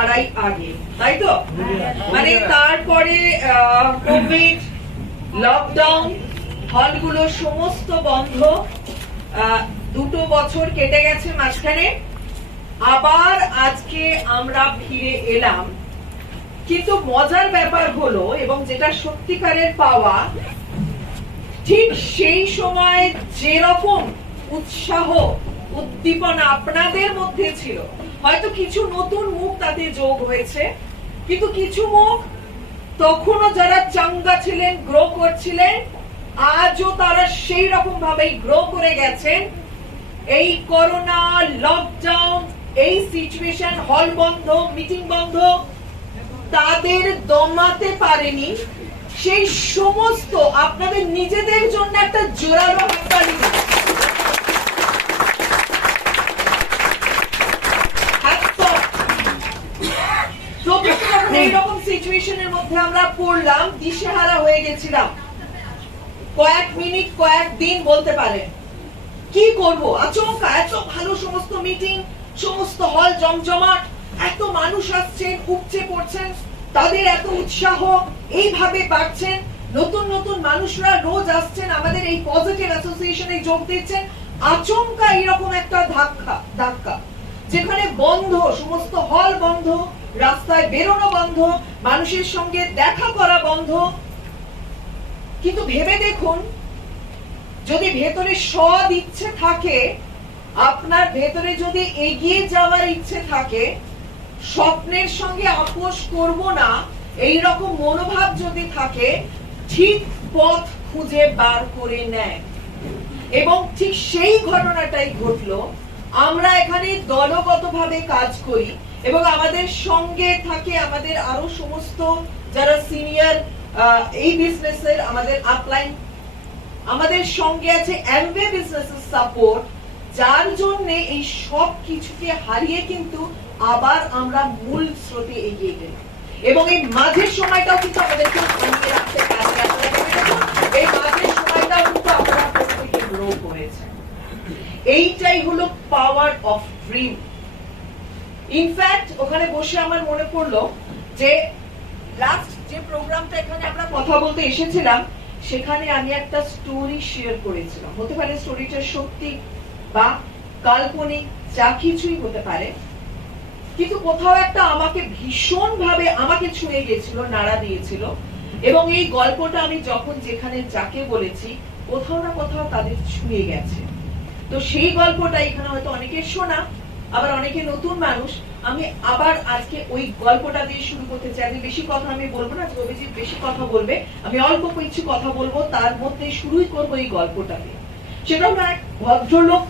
আড়াই আগে, তাই তো? মানে তারপরে কোভিড, লকডাউন, হলগুলো সমস্ত বন্ধ, 2 বছর কেটে গেছে মাঝখানে, আবার আজকে আমরা ফিরে এলাম। কিন্তু মজার ব্যাপার হলো, এবং যেটা সত্যিকারের পাওয়া, ঠিক সেই সময় যেরকম উৎসাহ উদ্দীপনা আপনাদের মধ্যে ছিল, হয়তো কিছু নতুন মুখ তাতে যোগ হয়েছে, কিন্তু কিছু মুখ তখনও যারা চাঙ্গা ছিলেন, গ্রো করছিলেন, আজও তারা সেই রকম ভাবেই গ্রো করে গেছেন। এই করোনা, লকডাউন, এই সিচুয়েশন, হল বন্ধ, মিটিং বন্ধ, তাদের দমাতে পারেনি। সেই সমস্ত আপনাদের নিজেদের জন্য একটা জোরালো হাততালি। এইরকম সিচুয়েশনের মধ্যে আমরা পড়লাম, দিশেহারা হয়ে গেছিলাম, কয়েক মিনিট, কয়েক দিন বলতে পারেন, কি করব, আচমকা এত ভালো সমস্ত মিটিং, সমস্ত হল জমজমাট, এত মানুষ আসছেন, উপচে পড়ছেন, তাদের এত উৎসাহ এইভাবে বাড়ছেন, নতুন নতুন মানুষরা রোজ আসছেন, আমাদের এই পজিটিভ অ্যাসোসিয়েশনে যোগ দিচ্ছেন, আচমকা এরকম একটা ধাক্কা, যেখানে বন্ধ, সমস্ত হল বন্ধ, রাস্তায় বেরোনো বন্ধ, মানুষের সঙ্গে দেখা করা বন্ধ। কিন্তু ভেবে দেখুন, যদি ভেতরে সৎ ইচ্ছে থাকে, আপনার ভেতরে যদি এগিয়ে যাওয়ার ইচ্ছে থাকে, স্বপ্নের সঙ্গে আপোষ করব না এই রকম মনোভাব যদি থাকে, ঠিক পথ খুঁজে বার করে নেয়। এবং ঠিক সেই ঘটনাটাই ঘটলো। আমরা এখানে দলগতভাবে কাজ করি এবং আমাদের সঙ্গে থাকে আমাদের আরো সমস্ত যারা সিনিয়র এই বিজনেসের আমাদের আপলাইন, আমাদের সঙ্গে আছে অ্যামওয়ে বিজনেসের সাপোর্ট, যার জন্য এই সব কিছুকে হারিয়ে কিন্তু আবার আমরা মূল স্রোতে এগিয়ে গেলাম। এবং এই মাঝের সময়টাও কিন্তু আমাদেরকে থামিয়ে রাখতে কাজে আসলে, এই মাঝের সময়টাও কিন্তু আপনারা প্রত্যেকে গ্রো করেছেন। এইটাই হলো পাওয়ার অফ ড্রিম। ইনফ্যাক্ট ওখানে বসে আমার মনে পড়লো যে লাস্ট যে প্রোগ্রামটা এখানে আমরা কথা বলতে এসেছিলাম, সেখানে আমি একটা স্টোরি শেয়ার করেছিলাম। হতে পারে স্টোরিটা সত্যি বা কাল্পনিক, যা কিছুই হতে পারে, কিন্তু কোথাও একটা আমাকে ভীষণ ভাবে আমাকে ছুঁয়ে গেছিল, নাড়া দিয়েছিল। এবং এই গল্পটা আমি যখন যেখানে যাকে বলেছি, কোথাও না কোথাও তাদের ছুঁয়ে গেছে। তো সেই গল্পটা এখানে হয়তো অনেকের শোনা, আবার অনেকে নতুন মানুষ। আমি আবার আজকে ওই গল্পটা দিয়ে শুরু করতে চাই। আমি বেশি কথা আমি বলবো না, অভিজিৎ বেশি কথা বলবে, আমি অল্প কিছু কথা বলবো, তার মধ্যে শুরুই করবো এই গল্পটা দিয়ে। সেটা হলো এক ভদ্রলোক,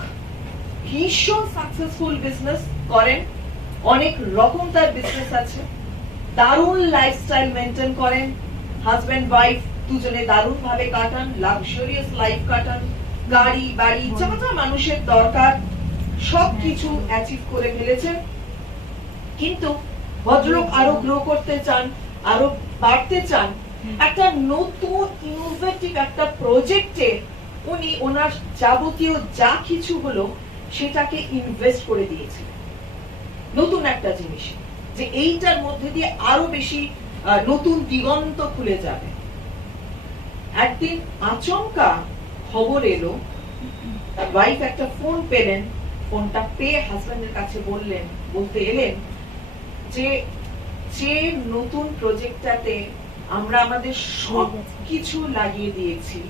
ভীষণ সাকসেসফুল বিজনেস করেন, অনেক রকম তার বিজনেস আছে, দারুণ লাইফস্টাইল মেনটেন করেন, হাজবেন্ড ওয়াইফ দুজনে দারুণ ভাবে কাটান, লাক্সারিয়াস লাইফ কাটান, গাড়ি বাড়ি যা যা মানুষের দরকার সবকিছু অ্যাচিভ করে ফেলেছেন। কিন্তু ভদ্রলোক আরো গ্রো করতে চান, আরো বাড়তে চান। একটা নতুন ইনোভেটিভ একটা প্রজেক্টে উনি ওনার যাবতীয় যা কিছু হলো সেটাকে ইনভেস্ট করে দিয়েছিলেন নতুন একটা জিনিস, যে এইটার মধ্যে দিয়ে আরো বেশি নতুন দিগন্ত খুলে যাবে। একদিন আচমকা খবর এলো, তার ওয়াইফ একটা ফোন পেলেন, ফোনটা পেয়ে হাজবেন্ডের কাছে বলতে এলেন যে নতুন প্রজেক্টটাতে আমরা আমাদের সব কিছু লাগিয়ে দিয়েছি,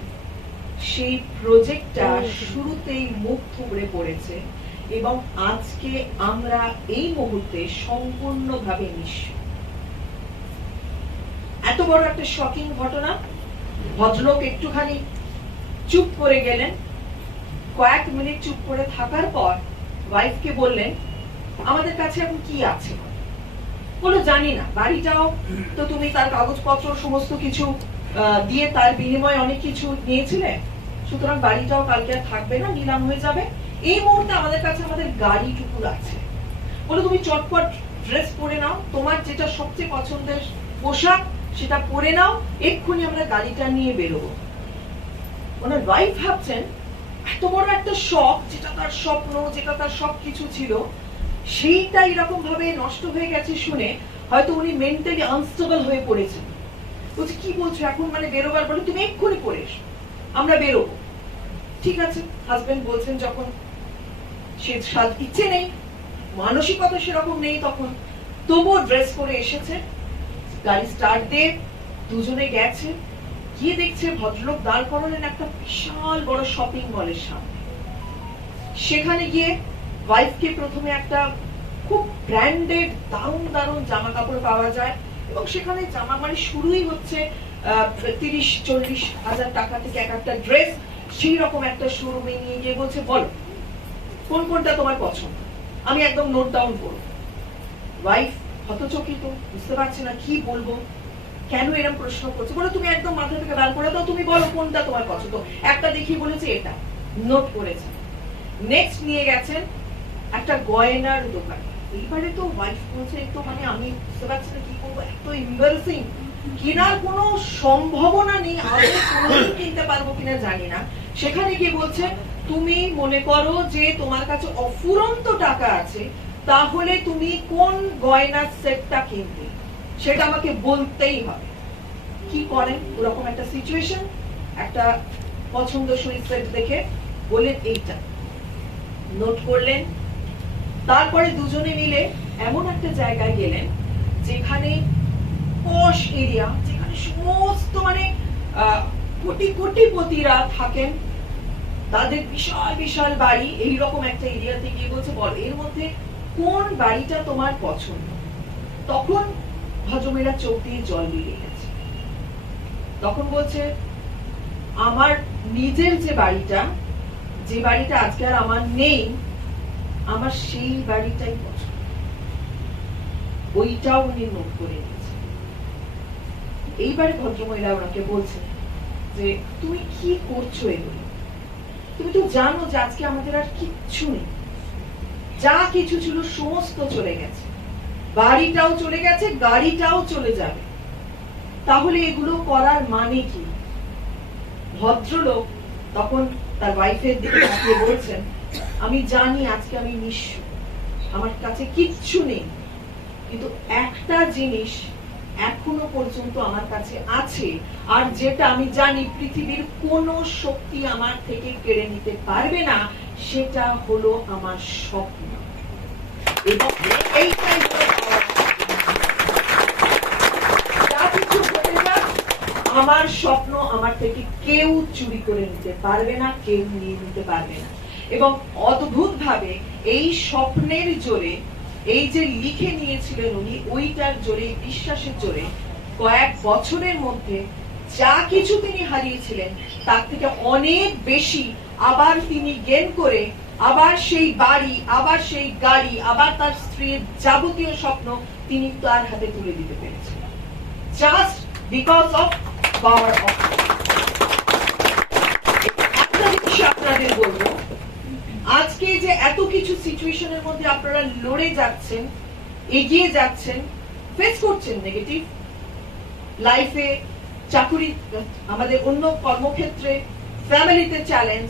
সেই প্রজেক্টটা শুরুতেই মুখ থুবড়ে পড়েছে এবং আজকে আমরা এই মুহূর্তে সম্পূর্ণভাবে নিঃস্ব। এত বড় একটা শকিং ঘটনা। ভদ্রলোক একটুখানি চুপ করে গেলেন, কয়েক মিনিট চুপ করে থাকার পর ওয়াইফকে বললেন, আমাদের কাছে এখন কি আছে? বলো, জানি না, বাড়িটাও তো তুমি তার কাগজপত্র সমস্ত কিছু দিয়ে তার বিনিময়ে অনেক কিছু নিয়েছিলে, সুতরাং বাড়িটাও কালকে আর থাকবে না, নিলাম হয়ে যাবে। এই মুহূর্তে আমাদের কাছে আমাদের গাড়িটুকু আছে। বলো, তুমি চটপট ড্রেস পরে নাও, তোমার যেটা সবচেয়ে পছন্দের পোশাক সেটা পরে নাও, এক্ষুনি আমরা গাড়িটা নিয়ে বেরোবো। ওনার ওয়াইফ ভাবছেন এত বড় একটা শখ, যেটা তার স্বপ্ন, যেটা তার সবকিছু ছিল, সেইটা এরকম ভাবে নষ্ট হয়ে গেছে শুনে হয়তো উনি মেন্টালি আনস্টেবল হয়ে পড়েছেন। বলছে কি বলছো এখন, মানে বেরোবার বলে তুমি এক্ষুনি পড়ে এসো, আমরা বেরোবো। ঠিক আছে, হাজবেন্ড বলছেন যখন, সে ইচ্ছে নেই, মানসিকতা সেরকম নেই তখন, তবুও ড্রেস করে এসেছে, গাড়ি স্টার্ট দিয়ে দুজনে গেছে, গিয়ে দেখছে ভদ্রলোক দাঁড় করালেন একটা বিশাল বড় শপিং মলের সামনে। সেখানে গিয়ে ওয়াইফকে প্রথমে একটা খুব ব্র্যান্ডেড দারুণ দারুণ জামা কাপড় পাওয়া যায়, এবং সেখানে জামা মানে শুরুই হচ্ছে 30-40 হাজার টাকা থেকে এক একটা ড্রেস। সেই রকম একটা শোরুমে নিয়ে গিয়ে বলছে বলো কোন কোনটা তোমার পছন্দ, আমি একদম নোট ডাউন করব। ওয়াইফ হতচকিত, বুঝতে পারছে না কি বলবো, কেন এরকম প্রশ্ন করছে। বলে তুমি একদম মাথা থেকে বার করে দাও, তুমি বলো কোনটা তোমার পছন্দ। একটা দেখি বলেছে এটা, নোট করেছে। নেক্সট নিয়ে গেছেন একটা গয়নার দোকান। এইবারে তো ওয়াইফ বলছে তো মানে আমি বুঝতে পারছি না কি করবো, এত এম্বারাসিং, কেনার কোনো সম্ভাবনা নেই, আদৌ কোনোদিন কিনতে পারবো কিনা জানি না। সেখানে গিয়ে বলছে তুমি মনে করো যে তোমার কাছে অফুরন্ত টাকা আছে, তাহলে তুমি কোন গয়নার সেটটা কিনবে সেটা আমাকে বলতেই হবে। কি করেন ওরকম একটা সিচুয়েশন, একটা পছন্দসই সেট দেখে বললেন এইটা, নোট করলেন। তারপরে দুজনে মিলে এমন একটা জায়গায় গেলেন যেখানে পশ এরিয়া, যেখানে সমস্ত মানে কোটি কোটিপতিরা থাকেন, তাদের বিশাল বিশাল বাড়ি, এইরকম একটা এরিয়াতে গিয়ে বলছে বল এর মধ্যে কোন বাড়িটা তোমার পছন্দ। তখন ভদ্রমহিলা চোখ দিয়ে জল বেরিয়ে গেছে। তখন বলছে আমার নিজের যে বাড়িটা, যে বাড়িটা আজকে আর আমার নেই, আমার সেই বাড়িটাই পছন্দ। ওইটাও উনি নোট করে নিয়েছে। এইবারে ভদ্রমহিলা ওনাকে বলছে যে তুমি কি করছো এগুলো, তুমি তো জানো যে আজকে আমাদের আর কিচ্ছু নেই, যা কিছু ছিল সমস্ত চলে গেছে, বাড়িটাও চলে গেছে, গাড়িটাও চলে যাবে, তাহলে এগুলো করার মানে কি। ভদ্রলোক তখন তার ওয়াইফের দিকে তাকিয়ে বলছেন আমি জানি আজকে আমি নিঃস্ব, আমার কাছে কিচ্ছু নেই, কিন্তু একটা জিনিস এখনো পর্যন্ত আমার কাছে আছে, আর যেটা আমি জানি পৃথিবীর কোনো শক্তি আমার থেকে কেড়ে নিতে পারবে না, সেটা হলো আমার স্বপ্ন। এবং এইটাই আমার স্বপ্ন, আমার থেকে কেউ চুরি করে নিতে পারবে না, কেউ নিয়ে নিতে পারবে না। এবং অদ্ভুত ভাবে এই স্বপ্নের জোরে, এই যে লিখে নিয়েছিলেন উনি, ওইটার জোরে, বিশ্বাসের জোরে কয়েক বছরের মধ্যে যা কিছু তিনি হারিয়েছিলেন তার থেকে অনেক বেশি আবার তিনি গেইন করে, আবার সেই বাড়ি, আবার সেই গাড়ি, আবার তার স্ত্রীর যাবতীয় স্বপ্ন তিনি তার হাতে তুলে দিতে পেরেছেন, just because of power of. একটা জিনিস আপনাদের বলবো, আজকে যে এত কিছু সিচুয়েশনের মধ্যে আপনারা লড়ে যাচ্ছেন, এগিয়ে যাচ্ছেন, ফেস করছেন নেগেটিভ লাইফে, চাকরি, আমাদের অন্য কর্মক্ষেত্রে, ফ্যামিলিতে চ্যালেঞ্জ,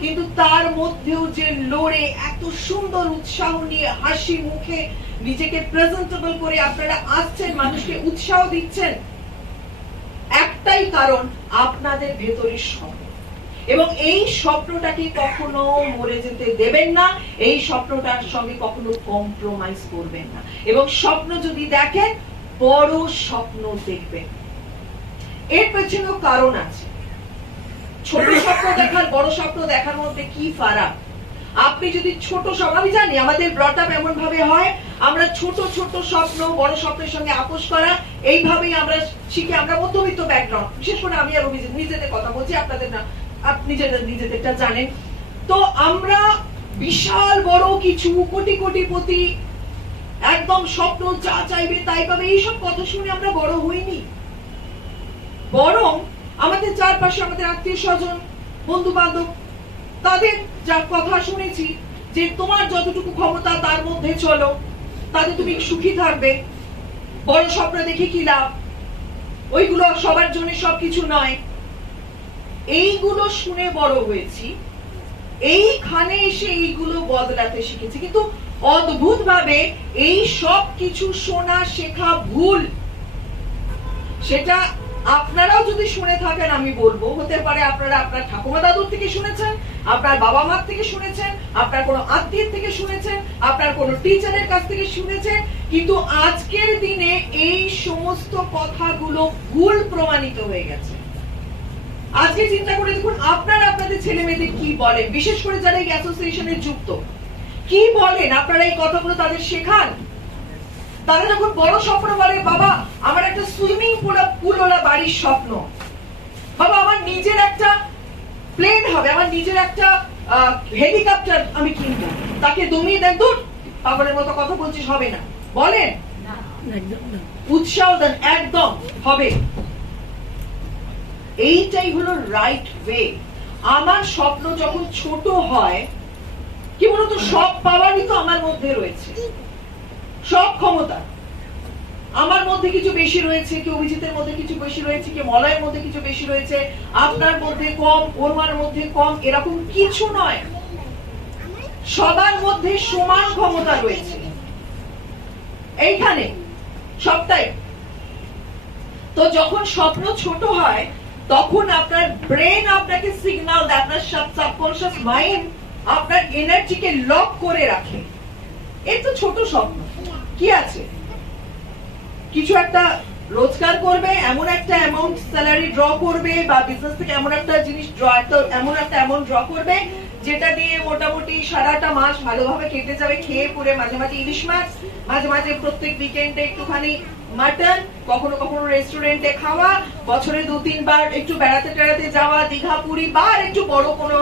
কিন্তু তার মধ্যেও যে লড়ে এত সুন্দর উৎসাহ নিয়ে হাসি মুখে নিজেকে প্রেজেন্টেবল করে আপনারা আসছেন, মানুষকে উৎসাহ দিচ্ছেন, একটাই কারণ আপনাদের ভেতরের স্বপ্ন। এবং এই স্বপ্নটাকে কখনো মরে যেতে দেবেন না, এই স্বপ্নটার সঙ্গে কখনো কম্প্রোমাইজ করবেন না। এবং স্বপ্ন যদি দেখেন, বড় স্বপ্ন দেখবেন। এর পেছনেও কারণ আছে। ছোট স্বপ্ন দেখার বড় স্বপ্ন দেখার মধ্যে কি ফারাক। আপনি যদি ছোট স্বপ্ন, আমি জানি আমাদের ব্রট আপ এমন ভাবে হয়, আমরা ছোট ছোট স্বপ্ন বড় স্বপ্নের সঙ্গে আপোষ করা, এইভাবেই আমরা শিখে, আমরা মধ্যবিত্ত ব্যাকগ্রাউন্ড, বিশেষ করে আমি আর নিজেদের কথা বলছি, আপনাদের না, আপনি নিজেদেরটা জানেন। তো আমরা বিশাল বড় কিছু, কোটি কোটিপতি, একদম স্বপ্ন যা চাইবে তাই পাবে, এইসব কথা শুনে আমরা বড় হইনি। বরং আমাদের চারপাশে আমাদের আত্মীয় স্বজন, বন্ধু বান্ধব, তাদের যা কথা শুনেছি যে তোমার যতটুকু ক্ষমতা তার মধ্যে চলো, তাতে তুমি সুখী থাকবে, বড় স্বপ্ন দেখে কি লাভ, ওইগুলো সবার জন্য সবকিছু নয়। এইগুলো শুনে বড় হয়েছি, এইখানে এসে এইগুলো বদলাতে শিখেছি। কিন্তু অদ্ভুত ভাবে এই সব কিছু শোনা শেখা ভুল। সেটা আপনারাও যদি শুনে থাকেন, আমি বলবো হতে পারে আপনারা আপনার ঠাকুমা দাদুর থেকে শুনেছেন, আপনার বাবা মার থেকে শুনেছেন, আপনার কোনো আত্মীয়ের থেকে শুনেছেন, আপনার কোনো টিচারের কাছ থেকে শুনেছেন, কিন্তু আজকের দিনে এই সমস্ত কথাগুলো ভুল প্রমাণিত হয়ে গেছে। আজকে চিন্তা করে দেখুন আপনারা আপনাদের ছেলে মেয়েদের কি বলেন, বিশেষ করে যারা এই অ্যাসোসিয়েশনে যুক্ত, কি বলেন আপনারা? এই কথাগুলো তাদের শেখান? তারা যখন বড় স্বপ্ন বলে, বাবা আমার একটা সুইমিং পুলওয়ালা বাড়ির স্বপ্ন, বাবা আমার নিজের একটা প্লেন হবে, আমার নিজের একটা হেলিকপ্টার আমি কিনবো, তাকে দমিয়ে দেন, দূর পাগলের মতো কথা বলছিস, হবে না। বলেন উৎসাহ দেন, একদম হবে। এইটাই হলো রাইট ওয়ে। আমার স্বপ্ন যখন ছোট হয়, কি বলতো, সব পাওয়ারই তো আমার মধ্যে রয়েছে, সব ক্ষমতা আমার মধ্যে কিছু বেশি রয়েছে, কি অভিজিতের মধ্যে কিছু বেশি রয়েছে, কি মলয়ের মধ্যে কিছু বেশি রয়েছে, আপনার মধ্যে কম, ওরমার মধ্যে কম, এরকম কিছু নয়, সবার মধ্যে সমান ক্ষমতা রয়েছে এইখানে সবটাই। তো যখন স্বপ্ন ছোট হয় তখন আপনার ব্রেন আপনাকে সিগন্যাল দেয়, আপনার সাবকনশিয়াস মাইন্ড আপনার এনার্জিকে লক করে রাখে। এই তো ছোট স্বপ্ন, কি আছে, কিছু একটা রোজগার করবে, এমন একটা অ্যামাউন্ট স্যালারি ড্র করবে, বা বিজনেস থেকে এমন একটা জিনিস এমন একটা অ্যামাউন্ট ড্র করবে যেটা দিয়ে মোটামুটি সারাটা মাস ভালোভাবে কেটে যাবে, খেয়ে পুরে, মাঝে মাঝে ইলিশ মাছ, মাঝে মাঝে প্রত্যেক উইকেন্ডে একটুখানি মাটন, কখনো কখনো রেস্টুরেন্টে খাওয়া, বছরে 2-3 বার একটু বেড়াতে টেড়াতে যাওয়া, দীঘা পুরী, বা একটু বড় কোনো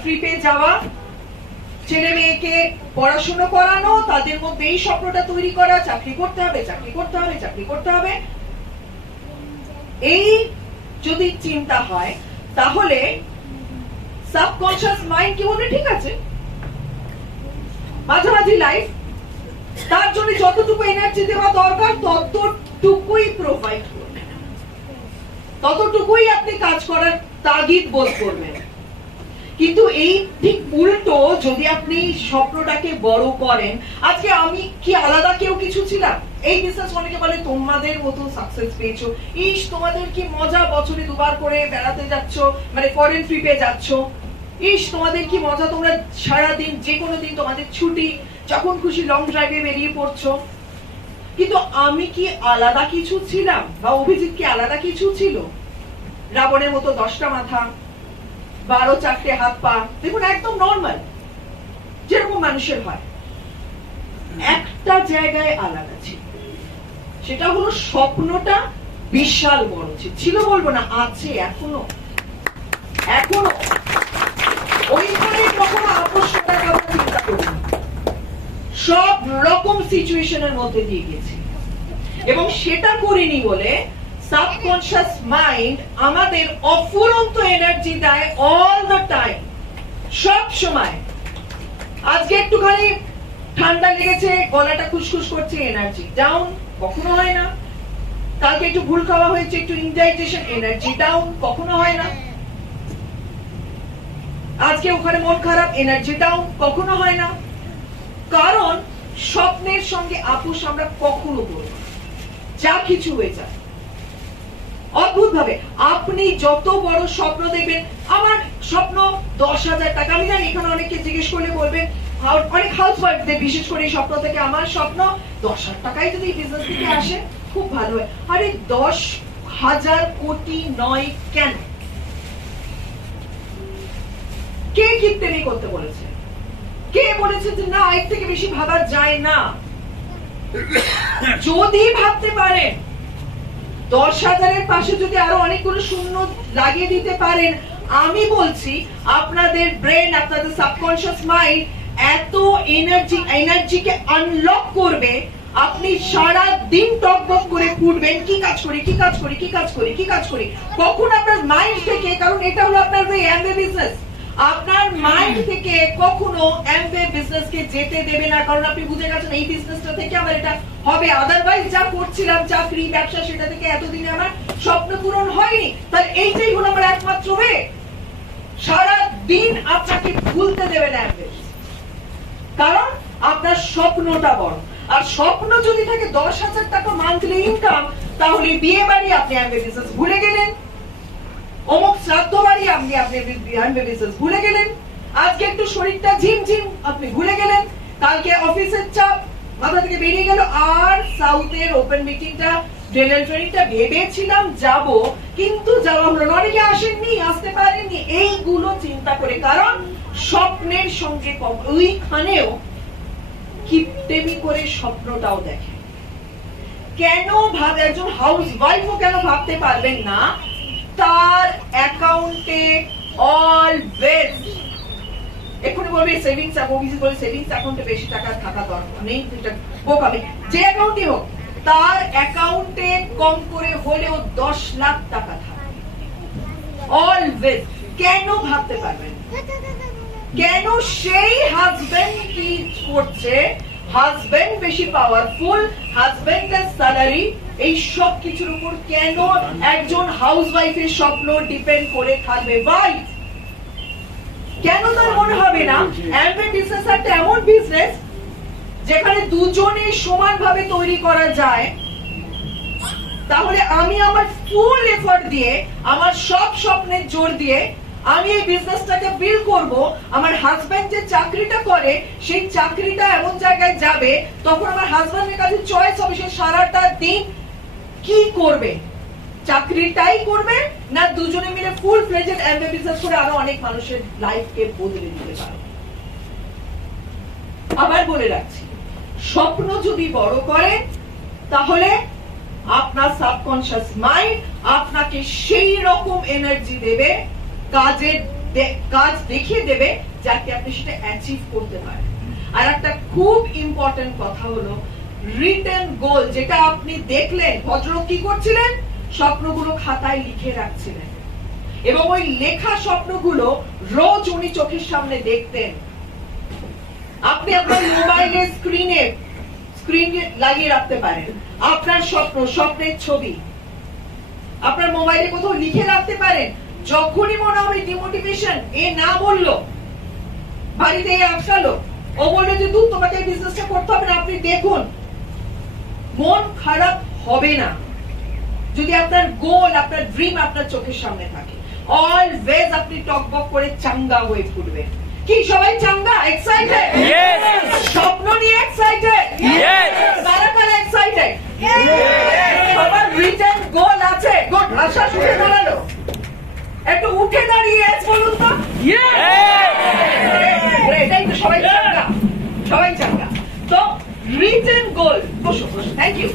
ট্রিপে যাওয়া, ছেলে মেয়েকে পড়াশোনা করানো, তাদের মধ্যে এই স্বপ্নটা তৈরি করা, চাকরি করতে হবে, চাকরি করতে হবে, চাকরি করতে হবে। এই যদি চিন্তা হয় তাহলে সাবকনশিয়াস মাইন্ড কি বলে, ঠিক আছে মাঝামাঝি লাইফ, তার জন্য যতটুকু এনার্জি দেওয়া দরকার ততটুকুই প্রোভাইড করবে, ততটুকুই আপনি কাজ করার তাগিদ বোধ করবেন। কিন্তু এই ঠিক উল্টো, যদি আপনি স্বপ্নটাকে বড় করেন, আজকে আমি কি আলাদা কেউ কিছু ছিলাম? এই বিজনেস অনেকে বলে তোমাদের মতো সাকসেস পেয়েছো, ইস তোমাদের কি মজা, বছরে 2 বার করে বেড়াতে যাচ্ছ, মানে ফরেন ট্রিপে যাচ্ছ, ইস তোমাদের কি মজা, তোমরা সারাদিন যে কোনো দিন তোমাদের ছুটি, যখন খুশি লং ড্রাইভে বেরিয়ে পড়ছো। কিন্তু আমি কি আলাদা কিছু ছিলাম, বা অভিজিৎ কি আলাদা কিছু ছিল? রাবণের মতো 10টা মাথা, 12-4টে হাত পা, দেখুন একদম নর্মাল যেরকম মানুষের হয়, একটা জায়গায় আলাদা ছিল, সেটা হলো স্বপ্নটা বিশাল বড় ছিল, বলবো না, আছে এখনো, এখনো ওইখানে কখনো আপোষ করার কথা চিন্তা করিনি, সব রকম সিচুয়েশনের মধ্যে দিয়ে গেছি, এবং সেটা করিনি বলে সাবকনশিয়াস মাইন্ড আমাদের অফুরন্ত এনার্জি দেয় অল দ্য টাইম, সব সময়। আজকে একটুখানি ঠান্ডা লেগেছে, গলাটা খুশখুশ করছে, এনার্জি ডাউন, কখনো হয় না। কালকে একটু ভুল খাওয়া হয়েছে, একটু ইনডাইজেশন, এনার্জি ডাউন, কখনো হয় না। আজকে ওখানে মন খারাপ, এনার্জি ডাউন, কখনো হয় না। কারণ স্বপ্নের সঙ্গে আপোষ আমরা কখনো করব না, যা কিছু হয়ে যায়। অদ্ভুত ভাবে আপনি যত বড় স্বপ্ন দেখবেন, আমার স্বপ্ন 10,000 টাকা, আমি জানি এখানে অনেককে জিজ্ঞেস করলে বলবেন, অনেক হাউস ওয়াইফদের বিশেষ করে এই স্বপ্ন থেকে, আমার স্বপ্ন 10,000 টাকাই যদি বিজনেস থেকে আসে খুব ভালো হয়। আরে 10,000 কোটি নয় কেন? কে কিপ্টেমি করতে বলেছে? কে বলেছে যে না এর থেকে বেশি ভাবা যায় না? যদি ভাবতে পারেন 10,000-এর পাশে যদি আরো অনেকগুলো শূন্য লাগিয়ে দিতে পারেন, আমি বলছি আপনাদের ব্রেন, আপনাদের সাবকনশিয়াস মাইন্ড এত এনার্জিকে আনলক করবে, আপনি সারা দিন টকবক করে ফুটবেন, কি কাজ করি, কি কাজ করি, কি কাজ করি, কি কাজ করি। কখন আপনার মাইন্ড থেকে, কারণ এটা হলো আপনার অ্যামওয়ে বিজনেস, আপনার মাইন্ড থেকে কখনো অ্যামওয়ে বিজনেসকে যেতে দেবে না, কারণ আপনি বুঝে গেছেন এই বিজনেসটা থেকে আমার এটা হবে, আদারওয়াইজ যা করছিলাম চাকরি ব্যবসা সেটা থেকে এতদিনে আমার স্বপ্ন পূরণ হয়নি, তাহলে এইটাই হলো আমার একমাত্র ওয়ে। সারা দিন আপনাকে ভুলতে দেবে না, কারণ আপনার স্বপ্নটা বড়। আর স্বপ্ন যদি থাকে 10,000 টাকা মান্থলি ইনকাম, তাহলে বিয়ে বাড়ি আপনি অ্যাম্বে বিজনেস ভুলে গেলেন, অমুক শ্রাদ্ধ বাড়ি আপনি অ্যাম্বে বিজনেস ভুলে গেলেন, আজকে একটু শরীরটা ঝিমঝিম আপনি ভুলে গেলেন, কালকে অফিসের চাপ মাথা থেকে বেরিয়ে গেল, আর সাউথের ওপেন মিটিংটা ডেন্টাল ট্রেনিংটা ভেবেছিলাম যাব, কিন্তু যাওয়া হলো না। অনেকে আসেননি, আসতে পারেননি, এইগুলো চিন্তা করে। কারণ স্বপ্নের সঙ্গে ওইখানেও কিপটেমি করে স্বপ্নটাও দেখে। কেন ভাবে একজন হাউস ওয়াইফও কেন ভাবতে পারবেন না তার অ্যাকাউন্টে অলওয়েজ, এখনই বলবে সেভিংস অ্যাকাউন্টে বেশি টাকা থাকা দরকার নেই, বোকামি, যে অ্যাকাউন্টই হোক তার অ্যাকাউন্টে কম করে হলেও 10 লাখ টাকা থাকে অলওয়েজ। কেন ভাবতে পারবেন? কেন সেই হাজবেন্ড কি করছে, হাজবেন্ড বেশি পাওয়ারফুল, হাজবেন্ডের স্যালারি, এই সব কিছুর উপর কেন একজন হাউসওয়াইফের স্বপ্ন ডিপেন্ড করে থাকবে? ভাই কেন তার মনে হবে না অ্যাম্বে বিজনেস একটা এমন বিজনেস যেখানে দুজনে সমানভাবে তৈরি করা যায়? তাহলে আমি আমার ফুল এফর্ট দিয়ে, আমার সব স্বপ্নের জোর দিয়ে আমি এই বিজনেসটাকে বিল্ড করব। আমার হাজবেন্ড যে চাকরিটা করে সেই চাকরিটা এমন জায়গায় যাবে, তখন আমার হাজবেন্ডের কাছে চয়েস হবে সে সারাটা দিন কি করবে, চাকরিটাই করবে না দুজনে মিলে ফুল ফ্লেজেড অ্যাম্বে বিজনেস করে আরো অনেক মানুষের লাইফকে বদলে দিতে পারে। আবার বলে রাখছি, স্বপ্ন যদি বড় করে তাহলে আপনার সাবকনশিয়াস মাইন্ড আপনাকে সেই রকম এনার্জি দেবে, কাজ দেখিয়ে দেবে যাতে আপনি সেটা অ্যাচিভ করতে পারেন। আর একটা খুব ইম্পর্টেন্ট কথা হলো রিটেন গোল, যেটা আপনি দেখলেন ভদ্রলোক কি করছিলেন, স্বপ্নগুলো খাতায় লিখে রাখছিলেন এবং ওই লেখা স্বপ্নগুলো রোজ উনি চোখের সামনে দেখতেন। আপনি আপনার মোবাইলের স্ক্রিনে লাগিয়ে রাখতে পারেন আপনার স্বপ্নের ছবি, আপনার মোবাইলে কোথাও লিখে রাখতে পারেন। যখনই মনে হবে ডিমোটিভেশন, এ না বললো, বাড়িতে আটকালো, ও বললো যে দূর তোমাকে এই বিজনেসটা করতে হবে না, আপনি দেখুন মন খারাপ হবে না যদি আপনার গোল, আপনার ড্রিম আপনার চোখের সামনে থাকে। অলওয়েজ আপনি টকবক করে চাঙ্গা হয়ে ফুটবেন। কি সবাই চাঙ্গা, এক্সাইটেড? স্বপ্ন নিয়ে এক্সাইটেড? কারা কারা এক্সাইটেড? সবার রিটেন গোল আছে? গুড, আশা শুনে দাঁড়ালো, একটু উঠে দাঁড়িয়ে বলুন তো। এটাই তো সবাই চাঙ্গা, সবাই চাঙ্গা। তো রিটেন গোল, বসো বসো, থ্যাংক ইউ।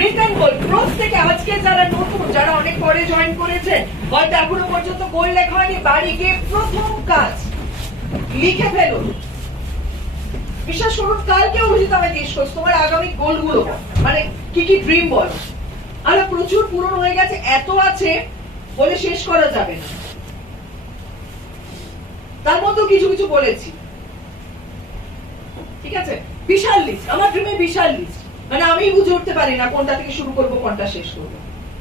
রিটেন গোল প্রত্যেকে, আজকে যারা নতুন, যারা অনেক পরে জয়েন করেছেন, হয়তো এখনো পর্যন্ত গোল লেখা হয়নি, বাড়ি গিয়ে প্রথম কাজ লিখে ফেলুন। বিশ্বাস করুন, কালকে অভিজিৎ আমায় জিজ্ঞেস করছে তোমার আগামী গোলগুলো মানে কি কি ড্রিম বল, আর প্রচুর পূরণ হয়ে গেছে, এত আছে বলে শেষ করা যাবে না। তার মধ্যেও কিছু কিছু বলেছি, ঠিক আছে? বিশাল লিস্ট, আমার ড্রিমের বিশাল লিস্ট, মানে আমি বুঝে উঠতে পারি না কোনটা থেকে শুরু করব কোনটা শেষ করব।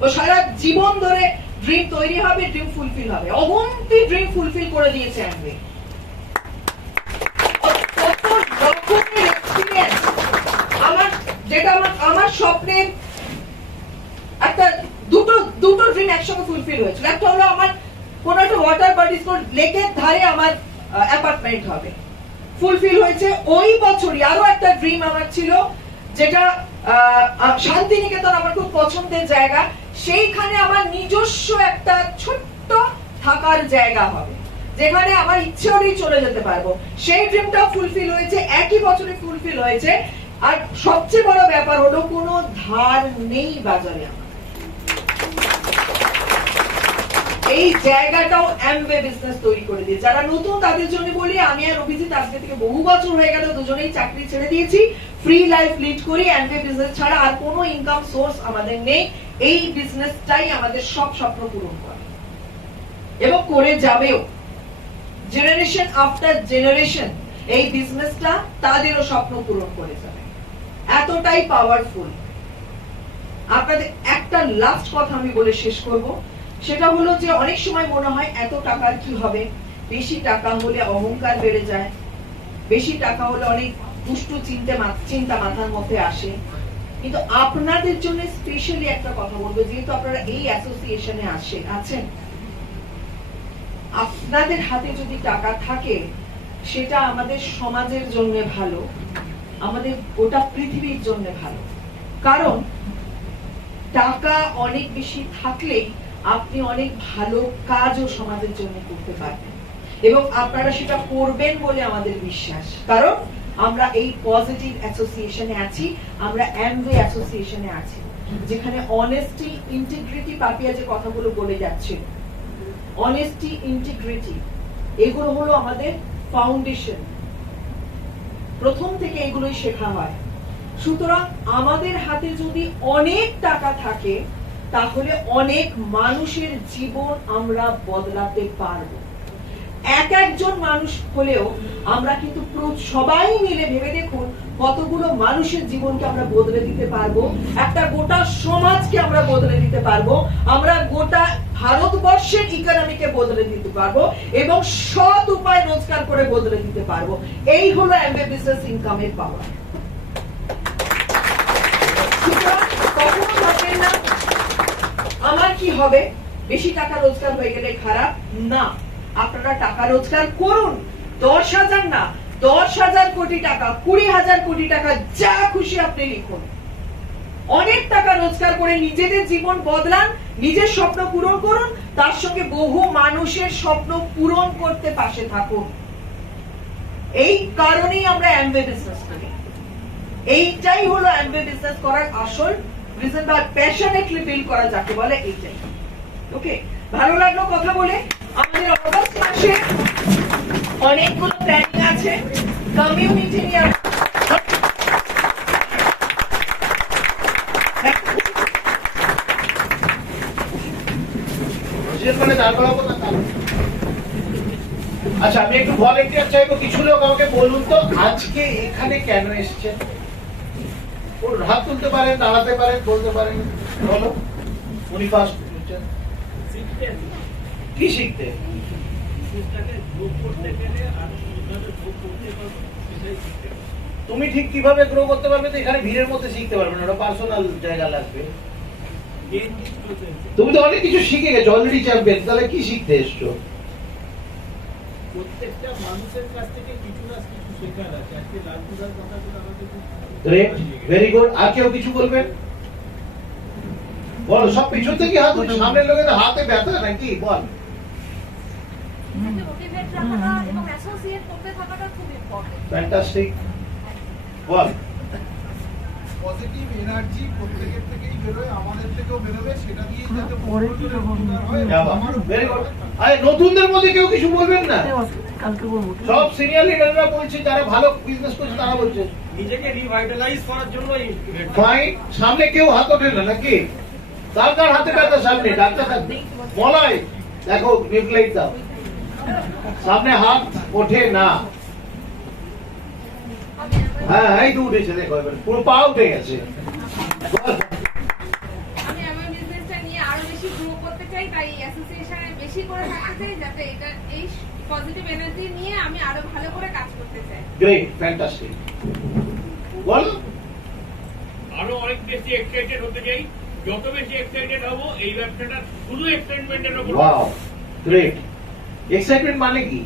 ও সারা জীবন ধরে ড্রিম তৈরি হবে, ড্রিম ফুলফিল হবে। অগন্তি ড্রিম ফুলফিল করে দিয়েছে অ্যাম্বে। আমার স্বপ্নের একটা দুটো ড্রিম একসঙ্গে ফুলফিল হয়েছিল। একটা হলো আমার কোন একটা ওয়াটার বডিজ লেকের ধারে আমার অ্যাপার্টমেন্ট হবে, ফুলফিল হয়েছে। ওই বছরই আরো একটা ড্রিম আমার ছিল, যেটা শান্তিনিকেতন আমার খুব পছন্দের জায়গা, সেইখানে আমার নিজস্ব একটা ছোট্ট থাকার জায়গা হবে, যেখানে আমার ইচ্ছে হলেই চলে যেতে পারবো। সেই ড্রিমটা ফুলফিল হয়েছে, একই বছরে ফুলফিল হয়েছে। আর সবচেয়ে বড় ব্যাপার হলো কোনো ধার নেই বাজারে আমার। এই জায়গাটাও অ্যাম্বে বিজনেস তৈরি করে দিয়ে, যারা নতুন তাদের জন্য বলি, আমি আর অভিজিৎ আজকে থেকে বহু বছর হয়ে গেল দুজনেই চাকরি ছেড়ে দিয়েছি, ফ্রি লাইফ লিড করি। অ্যাম্বে বিজনেস ছাড়া আর কোনো ইনকাম সোর্স আমাদের নেই। এই বিজনেসটাই আমাদের সব স্বপ্ন পূরণ করে এবং করে যাবেও। জেনারেশন আফটার জেনারেশন এই বিজনেসটা তাদেরও স্বপ্ন পূরণ করে যাবে, এতটাই পাওয়ারফুল। আপনাদের একটা লাস্ট কথা আমি বলে শেষ করব, সেটা হলো যে অনেক সময় মনে হয় এত টাকার কি হবে, বেশি টাকা হলে অহংকার বেড়ে যায়, বেশি টাকা হলে অনেক দুষ্টু চিন্তা মাথার মধ্যে আসে। কিন্তু আপনাদের জন্য স্পেশালি একটা কথা বলবো, যেহেতু আপনারা এই অ্যাসোসিয়েশনে আছেন, আপনাদের হাতে যদি টাকা থাকে সেটা আমাদের সমাজের জন্য ভালো, আমাদের গোটা পৃথিবীর জন্য ভালো। কারণ টাকা অনেক বেশি থাকলেই আপনি অনেক ভালো কাজও সমাজের জন্য করতে পারবেন, এবং আপনারা সেটা করবেন বলে আমাদের বিশ্বাস। কারণ আমরা এই পজিটিভ অ্যাসোসিয়েশনে আছি, আমরা অ্যামওয়ে অ্যাসোসিয়েশনে আছি, যেখানে অনেস্টি, ইন্টিগ্রিটি, পাপিয়া যে কথাগুলো বলে যাচ্ছে, অনেস্টি, ইন্টিগ্রিটি, এগুলো হলো আমাদের ফাউন্ডেশন। প্রথম থেকে এগুলোই শেখা হয়। সুতরাং আমাদের হাতে যদি অনেক টাকা থাকে তাহলে অনেক মানুষের জীবন আমরা বদলাতে পারবো। একজন মানুষ হলেও আমরা কিন্তু সবাই মিলে ভেবে দেখুন কতগুলো মানুষের জীবনকে আমরা বদলে দিতে পারবো, একটা গোটা সমাজকে আমরা বদলে দিতে পারবো, আমরা গোটা ভারতবর্ষের ইকোনমিকে বদলে দিতে পারবো, এবং সৎ উপায় রোজগার করে বদলে দিতে পারবো। এই হলো অ্যামওয়ে বিজনেস ইনকামের পাওয়ার। কখনো ভাববেন না আমার কি হবে, বেশি টাকা রোজগার হয়ে গেলে খারাপ না। আপনারা টাকা রোজগার করুন, 10,000 না, 10,000 কোটি টাকা, 20,000 কোটি টাকা, যা খুশি আপনি লিখুন। অনেক টাকা রোজগার করে নিজেদের জীবন বদলান, নিজের স্বপ্ন পূরণ করুন, তার সঙ্গে বহু মানুষের স্বপ্ন পূরণ করতে পাশে থাকুন। এই কারণেই আমরা অ্যামওয়ে বিজনেস করি। এইটাই হলো অ্যামওয়ে বিজনেস করার আসল রিজন, বা প্যাশনেটলি বিল্ড করা যাকে বলে, এইটাই। ওকে, ভালো লাগলো কথা বলে। আমাদের অগস্ট মাসে অনেকগুলো প্ল্যানিং আছে কমিউনিটি নিয়ে। আচ্ছা, আমি একটু ভলেন্টিয়ার চাইবো। কিছু লোক আমাকে বলুন তো আজকে এখানে কেন এসেছেন? ওর হাত তুলতে পারেন, দাঁড়াতে পারেন, বলতে পারেন। বলো, উনি ফার্স্ট কি শিখতে? তুমি ঠিক কিভাবে গ্রো করতে পারবে? তো এখানে ভিড়ের মধ্যে শিখতে পারবে না, ওটা পার্সোনাল জায়গা লাগবে। তুমি তো অনেক কিছু শিখে গেছো, অলরেডি চ্যাম্পিয়ন। তাহলে কি শিখতে এসছো? প্রত্যেকটা মানুষের কাছ থেকে কিছু না কিছু শেখার আছে। আজকে লালপুরার কথাগুলো আমাদের গ্রেট, ভেরি গুড। আর কেউ কিছু বলবেন? বলো, সব পিছন থেকে হাত উঠে, সামনের লোকের হাতে ব্যথা নাকি? বল। মোটিভেট রাখাটা এবং অ্যাসোসিয়েট করতে থাকাটা খুব ইম্পর্টেন্ট। ফ্যান্টাস্টিক। বল। পজিটিভ এনার্জি প্রত্যেকের থেকেই বেরোয়, আমাদের থেকেও বেরোবে, সেটা দিয়েই যাতে ভেরি গুড। আরে নতুনদের মধ্যে কেউ কিছু বলবেন না? সব সিনিয়র লিডাররা বলছে, যারা ভালো বিজনেস করছে তারা বলছে নিজেকে রিভাইটালাইজ করার জন্য। ফাইন। সামনে কেউ হাত ওঠে না নাকি? কার কার হাতে ব্যথা সামনে? ডাক্তার মলয় দেখো, নিউক্লাইট দাও। সামনে হাত ওঠে না। হ্যাঁ, এই তো উঠেছে, দেখো এবার পুরো পা উঠে গেছে। আমি আমার বিজনেসটা নিয়ে আরো বেশি গ্রো করতে চাই, তাই অ্যাসোসিয়েশনে বেশি করে থাকতে চাই, যাতে এটা এই পজিটিভ এনার্জি নিয়ে আমি আরো ভালো করে কাজ করতে চাই। Great, fantastic. বল। আরো অনেক বেশি এক্সাইটেড হতে চাই। যত বেশি এক্সাইটেড হব, এই ব্যবসাটা শুধু এক্সাইটমেন্টের উপর। Wow, great. এক্সাইটমেন্ট মানে কি?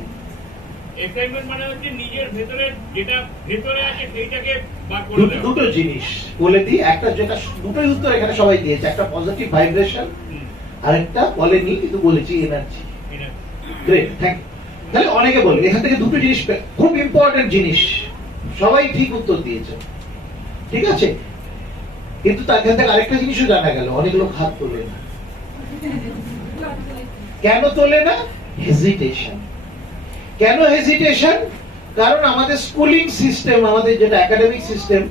এক্সাইটমেন্ট মানে হচ্ছে নিজের ভেতরে যেটা ভেতরে আছে সেইটাকে বার করে দেওয়া। দুটো জিনিস বলে দিই। একটা, যেটা দুটোই উত্তর এখানে সবাই দিয়েছে, একটা পজিটিভ ভাইব্রেশন, আর একটা বলেনি কিন্তু বলেছি এনার্জি। Great, thank you. তাহলে অনেকে বলে এখান থেকে দুটো জিনিস খুব ইম্পর্টেন্ট জিনিস, সবাই ঠিক উত্তর দিয়েছে, ঠিক আছে। কিন্তু তার থেকে আরেকটা জিনিসও জানা গেল, অনেক লোক হাত তোলে না। কেন তোলে না? হেজিটেশন। কেন হেজিটেশন? কারণ আমাদের স্কুলিং সিস্টেম, আমাদের যেটা একাডেমিক সিস্টেম,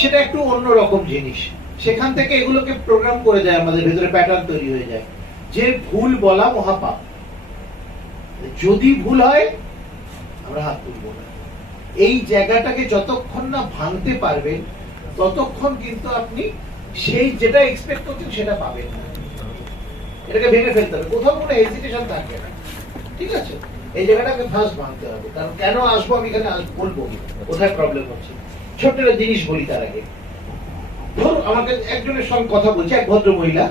সেটা একটু অন্যরকম জিনিস। সেখান থেকে এগুলোকে প্রোগ্রাম করে যায়, আমাদের ভেতরে প্যাটার্ন তৈরি হয়ে যায় যে ভুল বলা মহাপাপ। যদি ভুল হয় আমরা হাত তুলব না। এই জায়গাটাকে যতক্ষণ না ভাঙতে পারবেন ততক্ষণ কিন্তু আপনি সেই যেটা এক্সপেক্ট করছেন সেটা পাবেন না। এটাকে ভেঙে ফেলতে হবে, কোথাও কোনো হেজিটেশন থাকবে না, ঠিক আছে। এই জায়গাটাকে ফার্স্ট ভাঙতে হবে। কারণ কেন আসবো আমি এখানে বলবো কোথায় প্রবলেম হচ্ছে। ছোট্ট একটা জিনিস বলি তার আগে। ধরুন আমাকে একজনের সঙ্গে কথা বলছে, এক ভদ্র মহিলা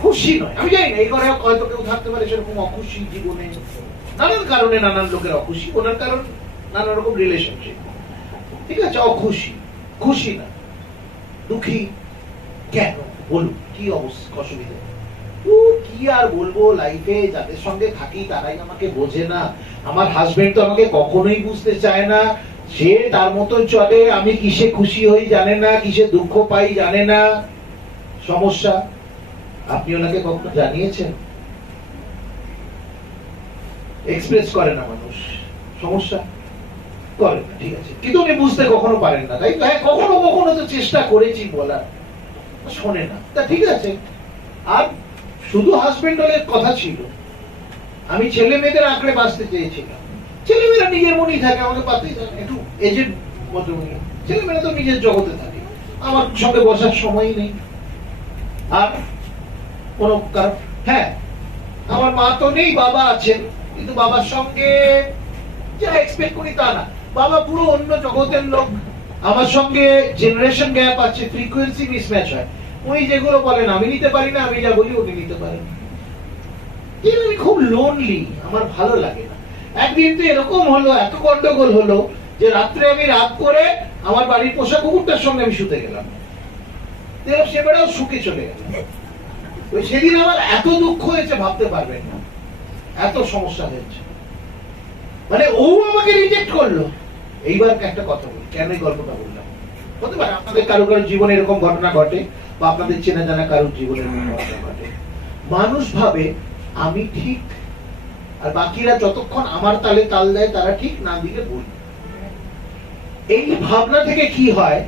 খুশি নয়, আমি জানি না এই ঘরে হয়তো কেউ থাকতে পারে সেরকম অখুশি জীবনে, নানান কারণে নানান লোকের অখুশি, ওনার কারণ নানা রকম রিলেশনশিপ, ঠিক আছে, অখুশি, খুশি না, দুঃখী। কেন বলুন, কি অবস্থা, অসুবিধা? ও কি আর বলবো, লাইফে যাদের সঙ্গে থাকি তারাই আমাকে বোঝে না, আমার হাজবেন্ড তো আমাকে কখনোই বুঝতে চায় না, সে তার মতো চলে, আমি কিসে খুশি হই জানে না, কিসে দুঃখ পাই জানে না। সমস্যা। আপনি ওনাকে কখনো জানিয়েছেন? এক্সপ্রেস করে না মানুষ, সমস্যা করে না, ঠিক আছে, কিন্তু উনি বুঝতে কখনো পারেন না, তাই তো? হ্যাঁ, কখনো কখনো তো চেষ্টা করেছি বলার, শোনে না, তা ঠিক আছে। আর শুধু হাজবেন্ড হলে কথা ছিল, আমি ছেলে মেয়েদের আঁকড়ে বাঁচতে চেয়েছিলাম। ছেলে মেয়েরা নিজের মনেই থাকে, আমাকে পাতেই থাকে, একটু এজেড মতো ছেলে মেয়েরা তো নিজের জগতে থাকে, আমার সঙ্গে বসার সময় নেই। আর কোনো কারণ, হ্যাঁ আমার মা তো নেই, বাবা আছেন, কিন্তু বাবার সঙ্গে যা এক্সপেক্ট করি তা না, বাবা পুরো অন্য জগতের লোক, আমার সঙ্গে জেনারেশন গ্যাপ আছে, ফ্রিকোয়েন্সি মিসম্যাচ হয়, উনি যেগুলো বলেন আমি নিতে পারি না, আমি যা বলি উনি নিতে পারেন। আমি খুব লোনলি, আমার ভালো লাগে না। একদিন তো এরকম হলো, এত গন্ডগোল হলো যে রাত্রে আমি রাত করে আমার বাড়ির পোষা কুকুরটার সঙ্গে আমি শুতে গেলাম, সে বেড়াও শুকে চলে গেল। ওই সেদিন আমার এত দুঃখ হয়েছে ভাবতে পারবেন না, এত সমস্যা হয়েছে, মানে ও আমাকে রিজেক্ট করলো। এইবার একটা কথা বলি, কেন এই গল্পটা বললাম, হতে পারে আপনাদের কারো কারো জীবনে এরকম ঘটনা ঘটে, বা আপনাদের চেনা জানা কারোর জীবনে এরকম ঘটনা ঘটে। মানুষ ভাবে আমি ঠিক, আর বাকিরা যতক্ষণ আমার তালে তাল দেয় তারা ঠিক, না দিলে ভুল। এই ভাবনা থেকে কি হয়,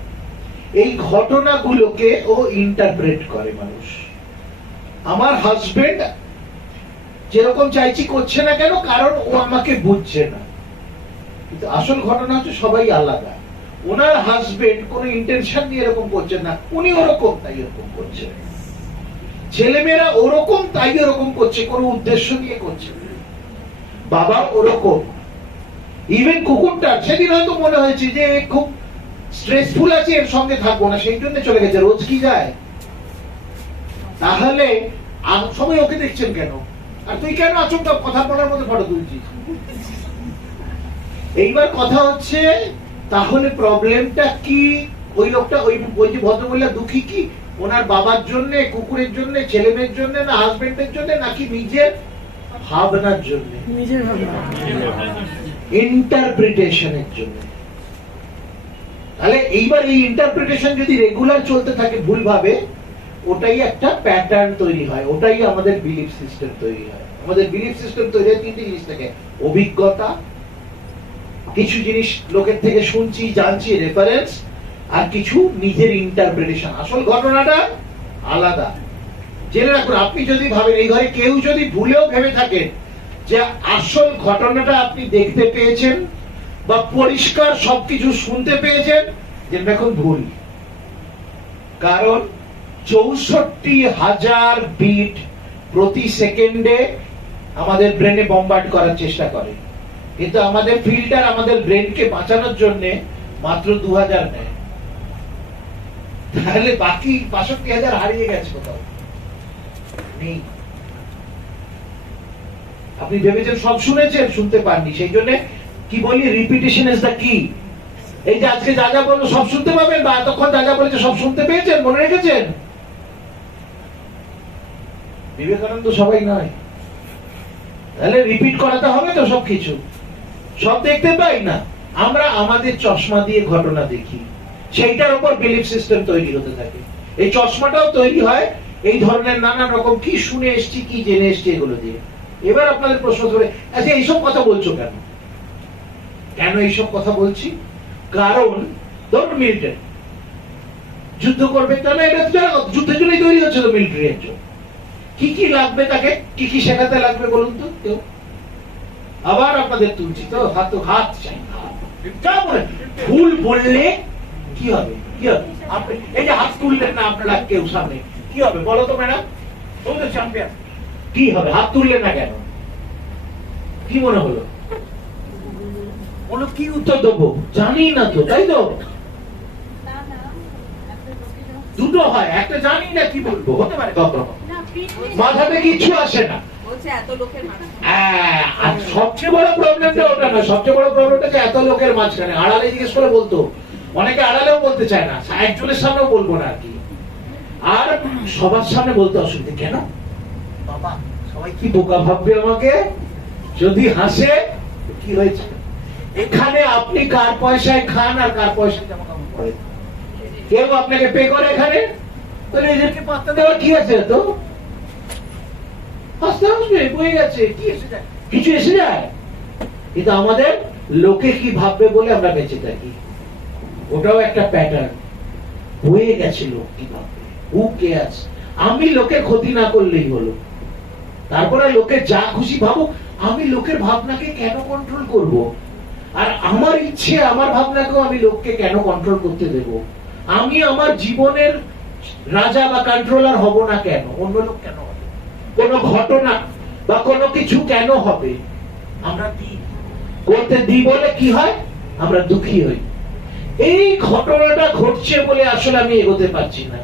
এই ঘটনাগুলোকে ও ইন্টারপ্রেট করে মানুষ। আমার হাজবেন্ড যেরকম চাইছি করছে না কেন, কারণ ও আমাকে বুঝছে না। কিন্তু আসল ঘটনা হচ্ছে সবাই আলাদা। ওনার হাজবেন্ড কোনো ইন্টেনশন নিয়ে এরকম করছেন না, উনি ওরকম তাই এরকম করছেন। ছেলেমেয়েরা ওরকম তাই এরকম করছে, কোনো উদ্দেশ্য নিয়ে করছে। বাবা ওরকম, ইভেন কুকুরটা সেদিন হয়তো মনে হয়েছে যে খুব স্ট্রেসফুল আছে, এর সঙ্গে থাকবো না, সেই জন্য চলে গেছে। রোজ কি যায়? তাহলে সবাই ওকে দেখছেন কেন, আর তুই কেন আচমকা কথা বলার মধ্যে ফটো তুলছিস? এইবার কথা হচ্ছে, তাহলে প্রবলেমটা কি? ওই লোকটা, ওই যে ভদ্রমহিলা দুঃখী কি ওনার বাবার জন্য, কুকুরের জন্য, ছেলেমেয়ের জন্য, না হাজবেন্ডের জন্য, নাকি নিজের ভাবনার জন্য? নিজের ভাবনা, ইন্টারপ্রিটেশনের জন্য। তাহলে এইবার এই ইন্টারপ্রিটেশন যদি রেগুলার চলতে থাকে ভুল ভাবে, ওটাই একটা প্যাটার্ন তৈরি হয়, ওটাই আমাদের বিলিফ সিস্টেম তৈরি হয়। আমাদের বিলিফ সিস্টেম তৈরি হয় তিনটি জিনিস থেকে: অভিজ্ঞতা, কিছু জিনিস লোকের থেকে শুনছি জানছি, রেফারেন্স, আর কিছু নিজের ইন্টারপ্রিটেশন। আসল ঘটনাটা আলাদা। জেনে রাখুন, আপনি যদি ভাবেন, এই ঘরে কেউ যদি ভুলেও ভেবে থাকেন যে আসল ঘটনাটা আপনি দেখতে পেয়েছেন বা পরিষ্কার সবকিছু শুনতে পেয়েছেন, যে এখন ভুল। কারণ 64,000 বিট প্রতি সেকেন্ডে আমাদের ব্রেনে বম্বার্ড করার চেষ্টা করে, কিন্তু আমাদের ফিল্টার আমাদের ব্রেনকে বাঁচানোর জন্য মাত্র 2000 নেয়। তাহলে বাকি 62,000 হারিয়ে গেছে কোথাও, নেই। আপনি ভেবেছেন সব শুনেছেন, শুনতে পাননি, সেই জন্য কি বলি, রিপিটেশন ইজ দ্য কি। এই যে আজকে যা যা বললো সব শুনতে পাবেন, বা এতক্ষণ যা যা বলেছে সব শুনতে পেয়েছেন, মনে রেখেছেন? বিবেকানন্দ সবাই নয়, তাহলে রিপিট করাতে হবে তো সবকিছু। সব দেখতে পাই না আমরা, আমাদের চশমা দিয়ে ঘটনা দেখি, সেইটার উপর বিলিফ সিস্টেম তৈরি হতে থাকে। এই চশমাটাও তৈরি হয় এই ধরনের নানান রকম কি শুনে এসছি, কি জেনে এসছি, এগুলো দিয়ে। এবার আপনাদের প্রশ্ন ধরে, আচ্ছা এইসব কথা বলছো কেন? কেন এইসব কথা বলছি? কারণ ধরুন মিলিটারি যুদ্ধ করবে, কেন? এটা যুদ্ধের জন্যই তৈরি হচ্ছে তো মিলিটারি। একজন কি কি লাগবে, তাকে কি কি শেখাতে লাগবে বলুন তো কেউ? আবার আপনাদের তুলছি তো, হাত চাই, ভুল বললে কি হবে? কি হবে? আপনি এই যে হাত তুললেন না আপনারা কেউ সামনে, কি হবে বলো তো ম্যাডাম? চ্যাম্পিয়ন কি হবে? হাত তুললেন না কেন? কি মনে হলো? বলো কি উত্তর দেবো, জানি না তো, তাই তো? দুটো হয়, একটা জানি না কি বলবো, হতে পারে কখনো, মাথাতে কিছু আসে না। বলছে এত লোকের মাঝখানে। আর সবচেয়ে বড় প্রবলেমটা ওটা না, সবচেয়ে বড় প্রবলেমটা যে এত লোকের মাঝখানে আড়ালে জিজ্ঞেস করে বলতো, অনেকে আড়ালেও বলতে চায় না, একজনের সামনেও বলবো না আর কি, আর সবার সামনে বলতে অসুবিধা কেন বাবা, সবাই কি বোকা ভাববে আমাকে, যদি হাসে কি হয়েছে? এখানে আপনি কার পয়সায় খান আর কার পয়সায় জামা কাপড় পরেন, কেউ আপনাকে পে করে এখানে, তাহলে এদেরকে পাত্তা দেওয়া কি আছে? তো হাসতে হাসবে বয়ে গেছে, কি এসে যায়, কিছু এসে যায়, কিন্তু আমাদের লোকে কি ভাববে বলে আমরা বেঁচে থাকি, ওটাও একটা প্যাটার্ন, বয়ে গেছে লোক কি ভাববে, হু কেয়ারস, আমি লোকের ক্ষতি না করলেই হলো, তারপরে লোকে যা খুশি ভাবুক, আমি লোকের ভাবনাকে কেন কন্ট্রোল করব? আর আমার ইচ্ছে আমার ভাবনাকেও আমি লোককে কেন কন্ট্রোল করতে দেব? আমি আমার জীবনের রাজা বা কন্ট্রোলার হব না কেন? অন্য লোক কেন হবে? কোন ঘটনা বা কোনো কিছু কেন হবে? আমরা দিই, করতে দিই বলে কি হয়, আমরা দুঃখী হই, এই ঘটনাটা ঘটছে বলে আসলে আমি এগোতে পারছি না,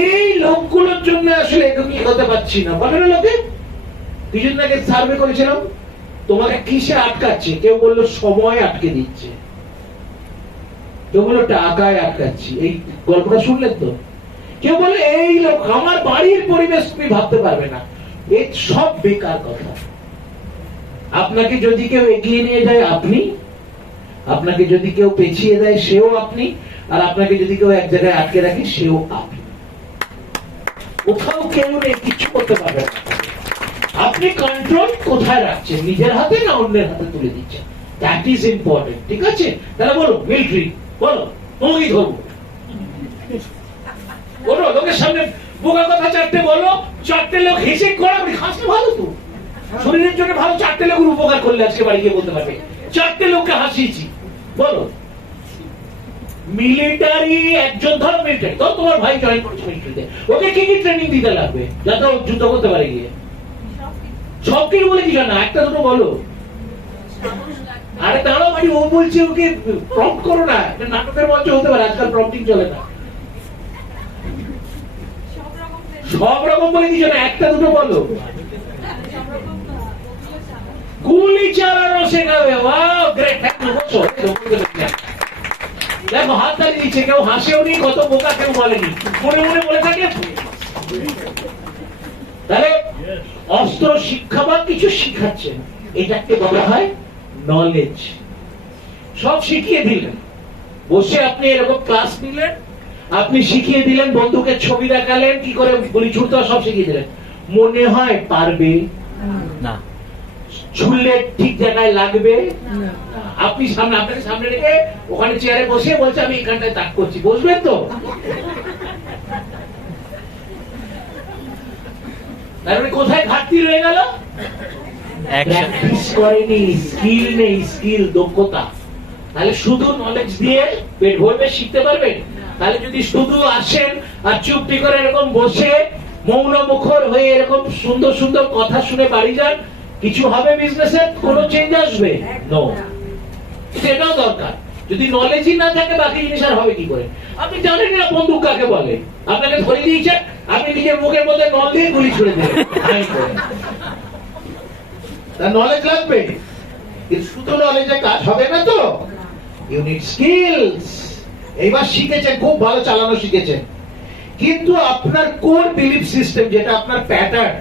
এই লোকগুলোর জন্য আসলে এগোতে পারছি না। বলে না লোকে, কিছুদিন আগে সার্ভে করেছিলাম, তোমাকে কিসে আটকাচ্ছে? কেউ বললো সময় আটকে দিচ্ছে, কেউ বললো টাকায় আটকাচ্ছি, এই গল্পটা শুনলেন তো? কেউ বলে এই লোক, আমার বাড়ির পরিবেশ তুমি ভাবতে পারবে না, এই সব বেকার কথা। আপনাকে যদি কেউ এগিয়ে নিয়ে যায় আপনি, আপনাকে যদি কেউ পেছিয়ে দেয় সেও আপনি, আর আপনাকে যদি কেউ এক জায়গায় আটকে রাখে সেও আপনি, কোথাও কেউ নেই, কিছু করতে পারবে না। আপনি কন্ট্রোল কোথায় রাখছেন, নিজের হাতে না অন্যের হাতে তুলে দিচ্ছেন, দ্যাট ইজ ইম্পর্টেন্ট। ঠিক আছে, তাহলে বলো মিলিটারি, বলো তোমাকেই ধরবো, বলো লোকের সামনে বোকা কথা চারটে বলো, চারটে লোক হেসে কড়াকড়ি, হাসলে ভালো তো, শরীরের জন্য ভালো, চারটে লোকের উপকার করলে আজকে বাড়ি গিয়ে বলতে পারবে চারটে লোককে হাসিয়েছি। বলো মিলিটারি, একজন ধরো মিলিটারি, তো তোমার ভাই জয়েন করেছে মিলিটারিতে, ওকে কি কি ট্রেনিং দিতে লাগবে যাতে ও যুদ্ধ করতে পারে গিয়ে? সব কিছু বলে দিল না, একটা দুটো বলো। আরে দাঁড়াও ভাই, ও বলছে ওকে প্রম্পট করো না, এটা নাটকের মঞ্চ হতে পারে, আজকাল প্রম্পটিং চলে না। সব রকম বলে দিচ্ছ না, একটা দুটো বলো। গুলি চালানো শেখাবে, ওয়াও গ্রেট, দেখো হাত তালি দিচ্ছে, কেউ হাসেও নি, কত বোকা কেউ বলেনি, মনে মনে বলে থাকে। তাহলে অস্ত্র শিক্ষা বা কিছু শিখাচ্ছেন, এটাকে বলা হয় নলেজ। সব শিখিয়ে দিলেন, বসে আপনি এরকম ক্লাস নিলেন, আপনি শিখিয়ে দিলেন, বন্ধুকে ছবি দেখালেন, কি করে গুলি ছুটতে হয় সব শিখিয়ে দিলেন, মনে হয় পারবে না, ছুড়লে ঠিক জায়গায় লাগবে না। আপনি সামনে, আপনাকে সামনে রেখে ওখানে চেয়ারে বসে বলছে আমি এখানটায় তাক করছি, বসবেন তো? তারপরে কোথায় ঘাটতি রয়ে গেল? প্র্যাকটিস করেনি, স্কিল নেই, স্কিল দক্ষতা। তাহলে শুধু নলেজ দিয়ে পেট ভরবে, শিখতে পারবেন? তাহলে যদি শুধু আসেন আর চুপটি করে এরকম বসে মৌন মুখর হয়ে এরকম সুন্দর সুন্দর কথা শুনে বাড়ি যান, কিছু হবে বিজনেসে? কোনো চেঞ্জ আসবে? নো। সেটাও দরকার। যদি নলেজই না থাকে বাকি জিনিস আর হবে কি করে? আপনি জানেন না বন্দুক কাকে বলে, আপনাকে ধরে দিয়েছে, আপনি নিজের মুখের মধ্যে নল দিয়ে গুলি ছুড়ে দেবেন, তার নলেজ লাগবে। শুধু নলেজে কাজ হবে না তো, ইউ নিড স্কিলস। এইবার শিখেছেন, খুব ভালো চালানো শিখেছেন, কিন্তু আপনার কোর বিলিফ সিস্টেম, যেটা আপনার প্যাটার্ন,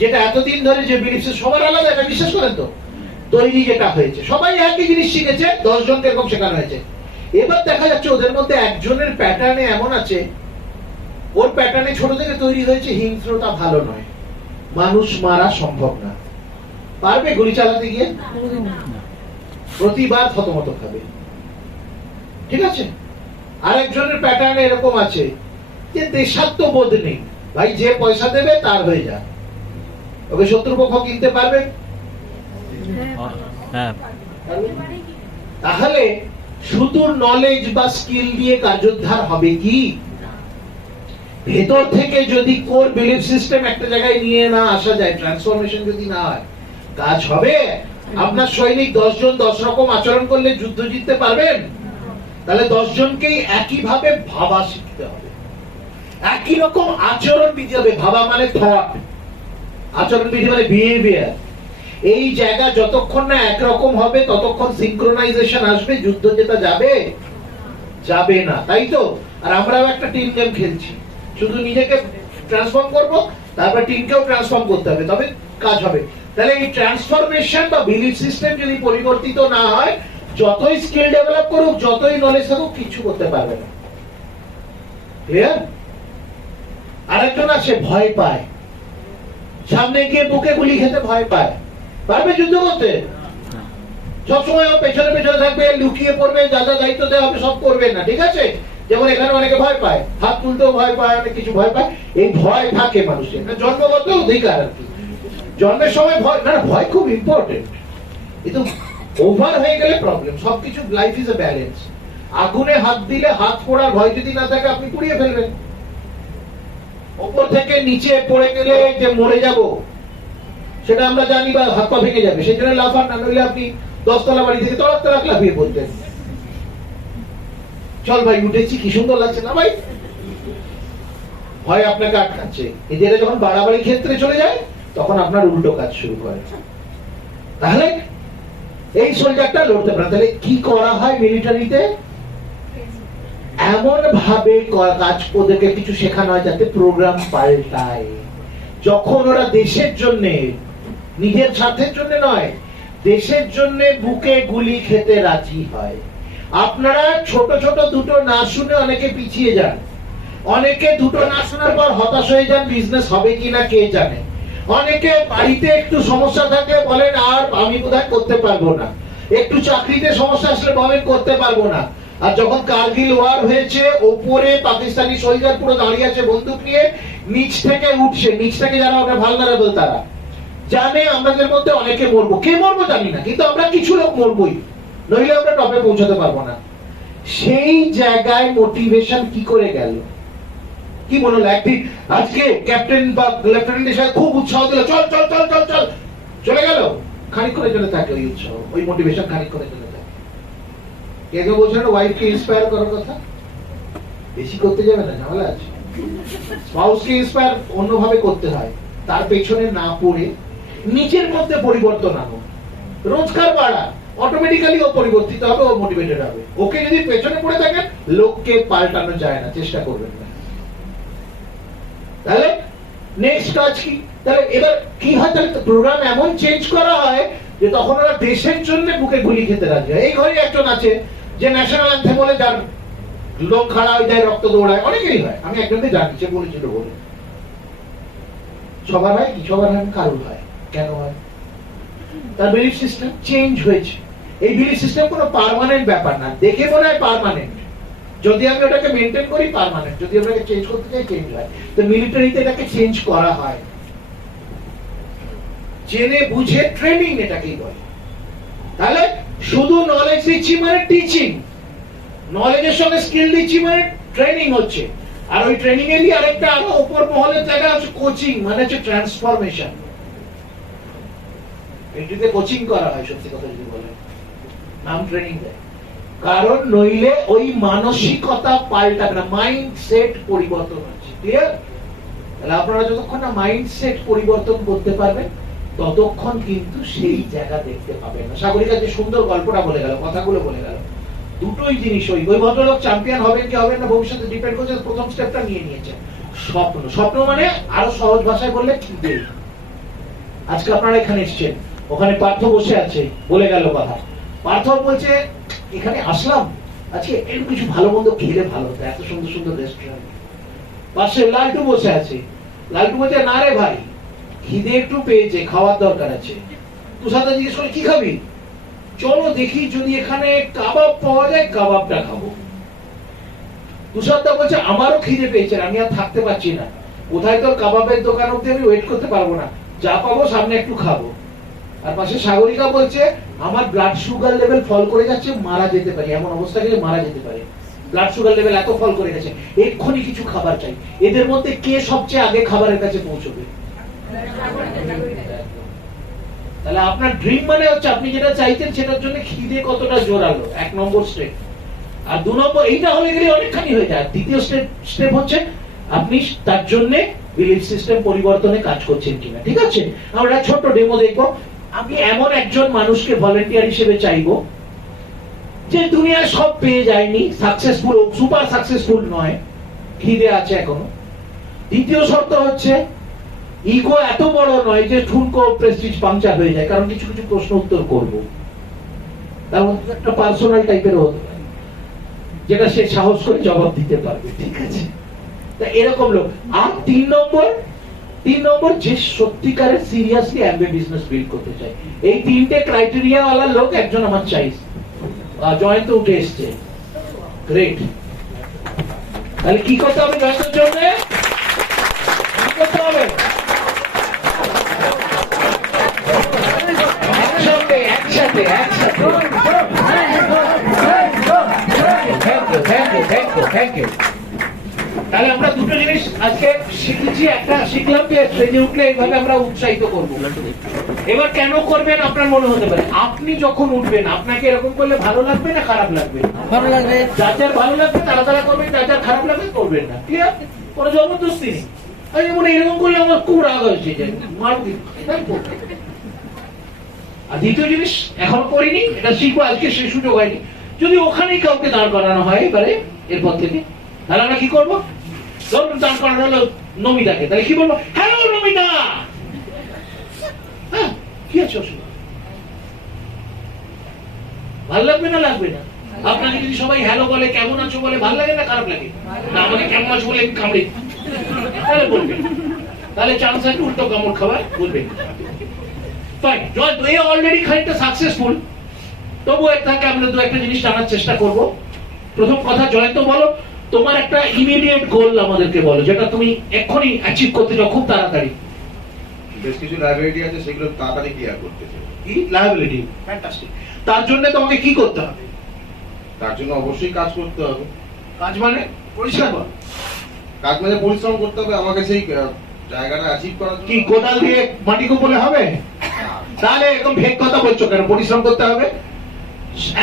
যেটা এতদিন ধরে যে বিলিফ সিস্টেম সবার আলাদা, এটা বিশ্বাস করেন তো, তৈরি যেটা হয়েছে, সবাই একই জিনিস শিখেছে, 10 জনকে এরকম শেখানো হয়েছে। এবার দেখা যাচ্ছে ওদের মধ্যে একজনের প্যাটার্নে এমন আছে, ওর প্যাটার্নে ছোট থেকে তৈরি হয়েছে হিংস্রতা ভালো নয়, মানুষ মারা সম্ভব না, পারবে গুলি চালাতে গিয়ে? প্রতিবার থতমত খাবে। ঠিক আছে, আরেকজনের প্যাটার্নে এরকম আছে যে দেশাত্মবোধ নেই, ভাই যে পয়সা দেবে তার হয়ে যায়, ওকে শত্রুপক্ষ কিনতে পারবে? তাহলে শুধু নলেজ বা স্কিল দিয়ে কার্যোদ্ধার হবে কি? ভেতর থেকে যদি কোর বিলিফ সিস্টেম একটা জায়গায় নিয়ে না আসা যায়, ট্রান্সফরমেশন যদি না হয়, কাজ হবে? আপনার সৈনিক 10 জন 10 রকম আচরণ করলে যুদ্ধ জিততে পারবেন? তাহলে 10 জনকেই একই ভাবে ভাবা শিখতে হবে, একই রকম আচরণ বিধি হবে। ভাবা মানে থট, আচরণ বিধি মানে বিহেভিয়ার। এই জায়গা যতক্ষণ না একরকম হবে ততক্ষণ সিনক্রোনাইজেশন আসবে, যুদ্ধ যেটা যাবে না, তাই তো? আর আমরাও একটা টিম গেম খেলছি, শুধু নিজেকে ট্রান্সফর্ম করব, তারপর টিমকেও ট্রান্সফর্ম করতে হবে, তবে কাজ হবে। তাহলে এই ট্রান্সফরমেশন বা বিলিফ সিস্টেম যদি পরিবর্তিত না হয়, যতই স্কিল ডেভেলপ করুক, যতই নলেজ থাকুক, কিছু করতে পারবে না। ক্লিয়ার? আরেকজন আছে ভয় পায়, সামনে গিয়ে বুকে গুলি খেতে ভয় পায়, পারবে যুদ্ধ করতে? সবসময় পেছনে পেছনে থাকবে, লুকিয়ে পড়বে, যা যা দায়িত্ব দেওয়া হবে সব করবে না, ঠিক আছে? যেমন এখানে অনেকে ভয় পায়, হাত তুলতেও ভয় পায়, অনেক কিছু ভয় পায়। এই ভয় থাকে মানুষের, জন্মগত অধিকার আর কি। জন্মের সময় ভয় না, ভয় খুব ইম্পর্টেন্ট, কিন্তু ওভার হয়ে গেলে প্রবলেম। সবকিছু লাইফ ইজ এ ব্যালেন্স। আগুনে হাত দিলে হাত পোড়ার ভয় যদি না থাকে, আপনি পুড়িয়ে ফেলবেন। ওপর থেকে নিচে পড়ে গেলে যে মরে যাব সেটা আমরা জানি, বা হাত পা ভেঙে যাবে, সেই জন্য লাফান না, নইলে আপনি 10 তলা বাড়ি থেকে 3 তলা লাফিয়ে পড়তেন। চল ভাই উঠেছি, কি সুন্দর লাগছে না ভাই? ভয় আপনাকে আটকাচ্ছে। এদের যখন বাড়াবাড়ি ক্ষেত্রে চলে যায়, তখন আপনার উল্টো কাজ শুরু করে। তাহলে এই সোলজারটা লড়তে পারে। তাহলে কি করা হয় মিলিটারিতে? এমন ভাবে কাজ, ওদেরকে কিছু শেখানো হয় যাতে প্রোগ্রাম পাল্টায়। যখন ওরা দেশের জন্য, নিজের স্বার্থের জন্য নয়, দেশের জন্য বুকে গুলি খেতে রাজি হয়। আপনারা ছোট ছোট দুটো না শুনে অনেকে পিছিয়ে যান, অনেকে দুটো না শোনার পর হতাশ হয়ে যান, বিজনেস হবে কিনা কে জানে। অনেকে বাড়িতে একটু সমস্যা থাকলে বলেন আর আমি বোধহয় করতে পারবো না, একটু চাকরিতে সমস্যা আসলে বলেন করতে পারবো না। আর যখন কারগিল ওয়ার হয়েছে, ওপরে পাকিস্তানি সোলজার পুরো দাঁড়িয়ে আছে বন্দুক নিয়ে, নিচ থেকে উঠছে, নিচ থেকে যারা ওটা ভালনারেবল, তারা জানে আমাদের মধ্যে অনেকে মরবো, কে মরবো জানি না, কিন্তু আমরা কিছু লোক মরবই, নইলে আমরা টপে পৌঁছাতে পারবো না। সেই জায়গায় মোটিভেশন কি করে গেল? কি মনে হলো একদিন আজকে ক্যাপ্টেন বা লেফটেন্যান্ট এসে খুব উৎসাহ দিল, চল চল চল চল চল, চলে গেল, খানিক করে চলে থাকে ওই উৎসাহ, ওই মোটিভেশন খানিক করে চলে থাকে। কেউ বলছেন ওয়াইফকে ইন্সপায়ার করার কথা, বেশি করতে যাবে না, ঝামেলা আছে। স্পাউসকে ইন্সপায়ার অন্যভাবে করতে হয়, তার পেছনে না পড়ে নিজের মধ্যে পরিবর্তন আনো, রোজগার বাড়া, অটোমেটিক্যালি ও পরিবর্তিত হবে, ও মোটিভেটেড হবে। ওকে যদি পেছনে পড়ে থাকেন, লোককে পাল্টানো যায় না, চেষ্টা করবেন না। তাহলে নেক্সট কাজ কি? তাহলে এবার কি হয়? তাহলে প্রোগ্রাম এমন চেঞ্জ করা হয় যে তখন ওরা দেশের জন্য বুকে গুলি খেতে রাজি হয়। এই ঘরে একজন আছে যে ন্যাশনাল অ্যান্থেম বলে, যার লোক খাড়া হয়ে যায়, রক্ত দৌড়ায়, অনেকেরই হয়, আমি একজনকে জানি, সে বলেছিল বলে। সবার হয় কি? সবার হয়, কারোর হয়। কেন হয়? তার বিলিফ সিস্টেম চেঞ্জ হয়েছে। এই বিলিফ সিস্টেম কোনো পার্মানেন্ট ব্যাপার না, দেখে মনে হয় পার্মানেন্ট, যদি আমি ওটাকে মেনটেন করি পার্মানেন্ট, যদি ওটাকে চেঞ্জ করতে চাই চেঞ্জ হয়। তো মিলিটারিতে এটাকে চেঞ্জ করা হয়, জেনে বুঝে ট্রেনিং এটাকেই বলে। তাহলে শুধু নলেজ দিচ্ছি মানে টিচিং, নলেজের সঙ্গে স্কিল দিচ্ছি মানে ট্রেনিং হচ্ছে। আর ওই ট্রেনিং এরই আরেকটা আরো উপর মহলের জায়গা হচ্ছে কোচিং, মানে হচ্ছে ট্রান্সফরমেশন। এটিতে কোচিং করা হয়, সত্যি কথা যদি বলেন, নাম ট্রেনিং দেয়। কারণ নইলে ওই মানসিকতা পাল্টাবে না, মাইন্ডসেট পরিবর্তন হচ্ছে। ক্লিয়ার? তাহলে আপনারা যতক্ষণ না মাইন্ডসেট পরিবর্তন করতে পারবেন, ততক্ষণ কিন্তু সেই জায়গা দেখতে পাবেন না। সাগরিকা যে সুন্দর গল্পটা বলে গেল, কথাগুলো বলে গেল, দুটোই জিনিস, ওই ভদ্রলোক চ্যাম্পিয়ন হবেন কি হবেন না ভবিষ্যতে ডিপেন্ড করছে, প্রথম স্টেপটা নিয়ে নিয়েছে স্বপ্ন। স্বপ্ন মানে আরো সহজ ভাষায় বললে খিদে। আজকে আপনারা এখানে এসেছেন, ওখানে পার্থ বসে আছে, বলে গেল কথা। পার্থ বলছে এখানে আসলাম, আজকে একটু কিছু ভালো মন্দ খেলে ভালো হতো, এত সুন্দর সুন্দর রেস্টুরেন্ট। পাশে লালটু বসে আছে, লালটু বলছে না রে ভাই, খিদে একটু পেয়েছে, খাওয়ার দরকার আছে। তুষারদা জিজ্ঞেস করে কি খাবি? চলো দেখি যদি এখানে কাবাব পাওয়া যায়, কাবাবটা খাবো। তুষারদা বলছে আমারও খিদে পেয়েছে, আমি আর থাকতে পারছি না, কোথায় তোর কাবাবের দোকান অব্দি আমি ওয়েট করতে পারবো না, যা পাবো সামনে একটু খাবো। আর পাশে সাগরিকা বলছে আমার ব্লাড সুগার লেভেল ফল করে যাচ্ছে, মারা যেতে পারি, এমন অবস্থা গেলে মারা যেতে পারে, ব্লাড সুগার লেভেল এত ফল করে গেছে, এক্ষুনি কিছু খাবার চাই। এদের মধ্যে কে সবচেয়ে আগে খাবারের কাছে পৌঁছবে? তাহলে আপনার ড্রিম মানে হচ্ছে আপনি যেটা চাইছেন সেটার জন্য খিদে কতটা জোরালো, 1 নম্বর স্টেপ। আর 2 নম্বর এইটা হলে গেলে অনেকখানি হয়ে যায়। দ্বিতীয় স্টেপ হচ্ছে আপনি তার জন্য বিলিফ সিস্টেম পরিবর্তনে কাজ করছেন কিনা। ঠিক আছে, আমরা ছোট্ট ডেমো দেখবো। আমি এমন একজন মানুষকে ভলেন্টিয়ার হিসেবে চাইবো যে দুনিয়ায় সব পেয়ে যায়নি, সাকসেসফুল, সুপার সাকসেসফুল নয়, খিদে আছে এখনো। দ্বিতীয় শর্ত হচ্ছে ইগো এত বড় নয় যে ঠুনকো প্রেস্টিজ পাংচার হয়ে যায়, কারণ কিছু কিছু প্রশ্ন উত্তর করব, তার মধ্যে একটা পার্সোনাল টাইপের হতে পারে যেটা সে সাহস করে জবাব দিতে পারবে। ঠিক আছে, তা এরকম লোক। আর 3 নম্বর যে সত্যিকারের সিরিয়াসলি অ্যাম্বে বিজনেস বিল্ড করতে চায়। এই 3টে ক্রাইটেরিয়া ওয়ালা লোক একজন আমার চাই। জয়ন্ত উঠে এসছে, গ্রেট। তাহলে কি করতে হবে জয়ন্তর জন্য? কি করতে হবে? একসাথে থ্যাংক ইউ। তাহলে আমরা দুটো জিনিস আজকে শিখেছি। একটা শিখলাম যে স্টেজে উঠলে এইভাবে আমরা উৎসাহিত করব। এবার কেন করবেন আপনার মনে হতে পারে, আপনি যখন উঠবেন আপনাকে এরকম করলে ভালো লাগবে না খারাপ লাগবে? ভালো লাগবে। যার যার ভালো লাগবে তারা তারা করবেন, যার যার খারাপ লাগবে করবেন না। ঠিক আছে, কোনো জবরদস্তি নেই। আমি যেমন এরকম করলে আমার খুব রাগ হয়েছে যে মারবি। আর দ্বিতীয় জিনিস এখনো করিনি, এটা শিখবো, আজকে সেই সুযোগ হয়নি। যদি ওখানেই কাউকে দাঁড় করানো হয় এবারে এরপর থেকে, তাহলে আমরা কি করবো? ধরুন দাঁড় করানো হলো নমিতাকে, তাহলে কি বলবো? হ্যালো নমিতা। হ্যাঁ, কি আছে অসুবিধা? ভালো লাগবে না লাগবে না? আপনাকে যদি সবাই হ্যালো বলে, কেমন আছো বলে, ভালো লাগে না খারাপ লাগে? না আমাকে কেমন আছো বলে কামড়ে তাহলে বলবেন, তাহলে চান্স আছে উল্টো কামড় খাবার, বলবেন। ফাইন, জয় তো এই অলরেডি খানিকটা সাকসেসফুল, তবু এর থেকে আমরা 2-1টা জিনিস জানার চেষ্টা করব। প্রথম কথা, জয়ন্ত বলো তোমার একটা ইমিডিয়েট গোল আমাদেরকে বলো, যেটা তুমি এক্ষুনি অ্যাচিভ করতে চাও খুব তাড়াতাড়ি। বেশ কিছু লাইবিলিটি আছে, সেগুলো তাড়াতাড়ি ক্লিয়ার করতে চাই। কি লায়াবিলিটি? ফ্যান্টাস্টিক। তার জন্য তোমাকে কি করতে হবে? তার জন্য অবশ্যই কাজ করতে হবে। কাজ মানে পরিষ্কার বল। কাজ মানে পরিশ্রম করতে হবে আমাকে সেই জায়গাটা অ্যাচিভ করার জন্য। কি কোদাল দিয়ে মাটি কোপলে হবে? তাহলে এরকম ভেগ কথা বলছো কেন? পরিশ্রম করতে হবে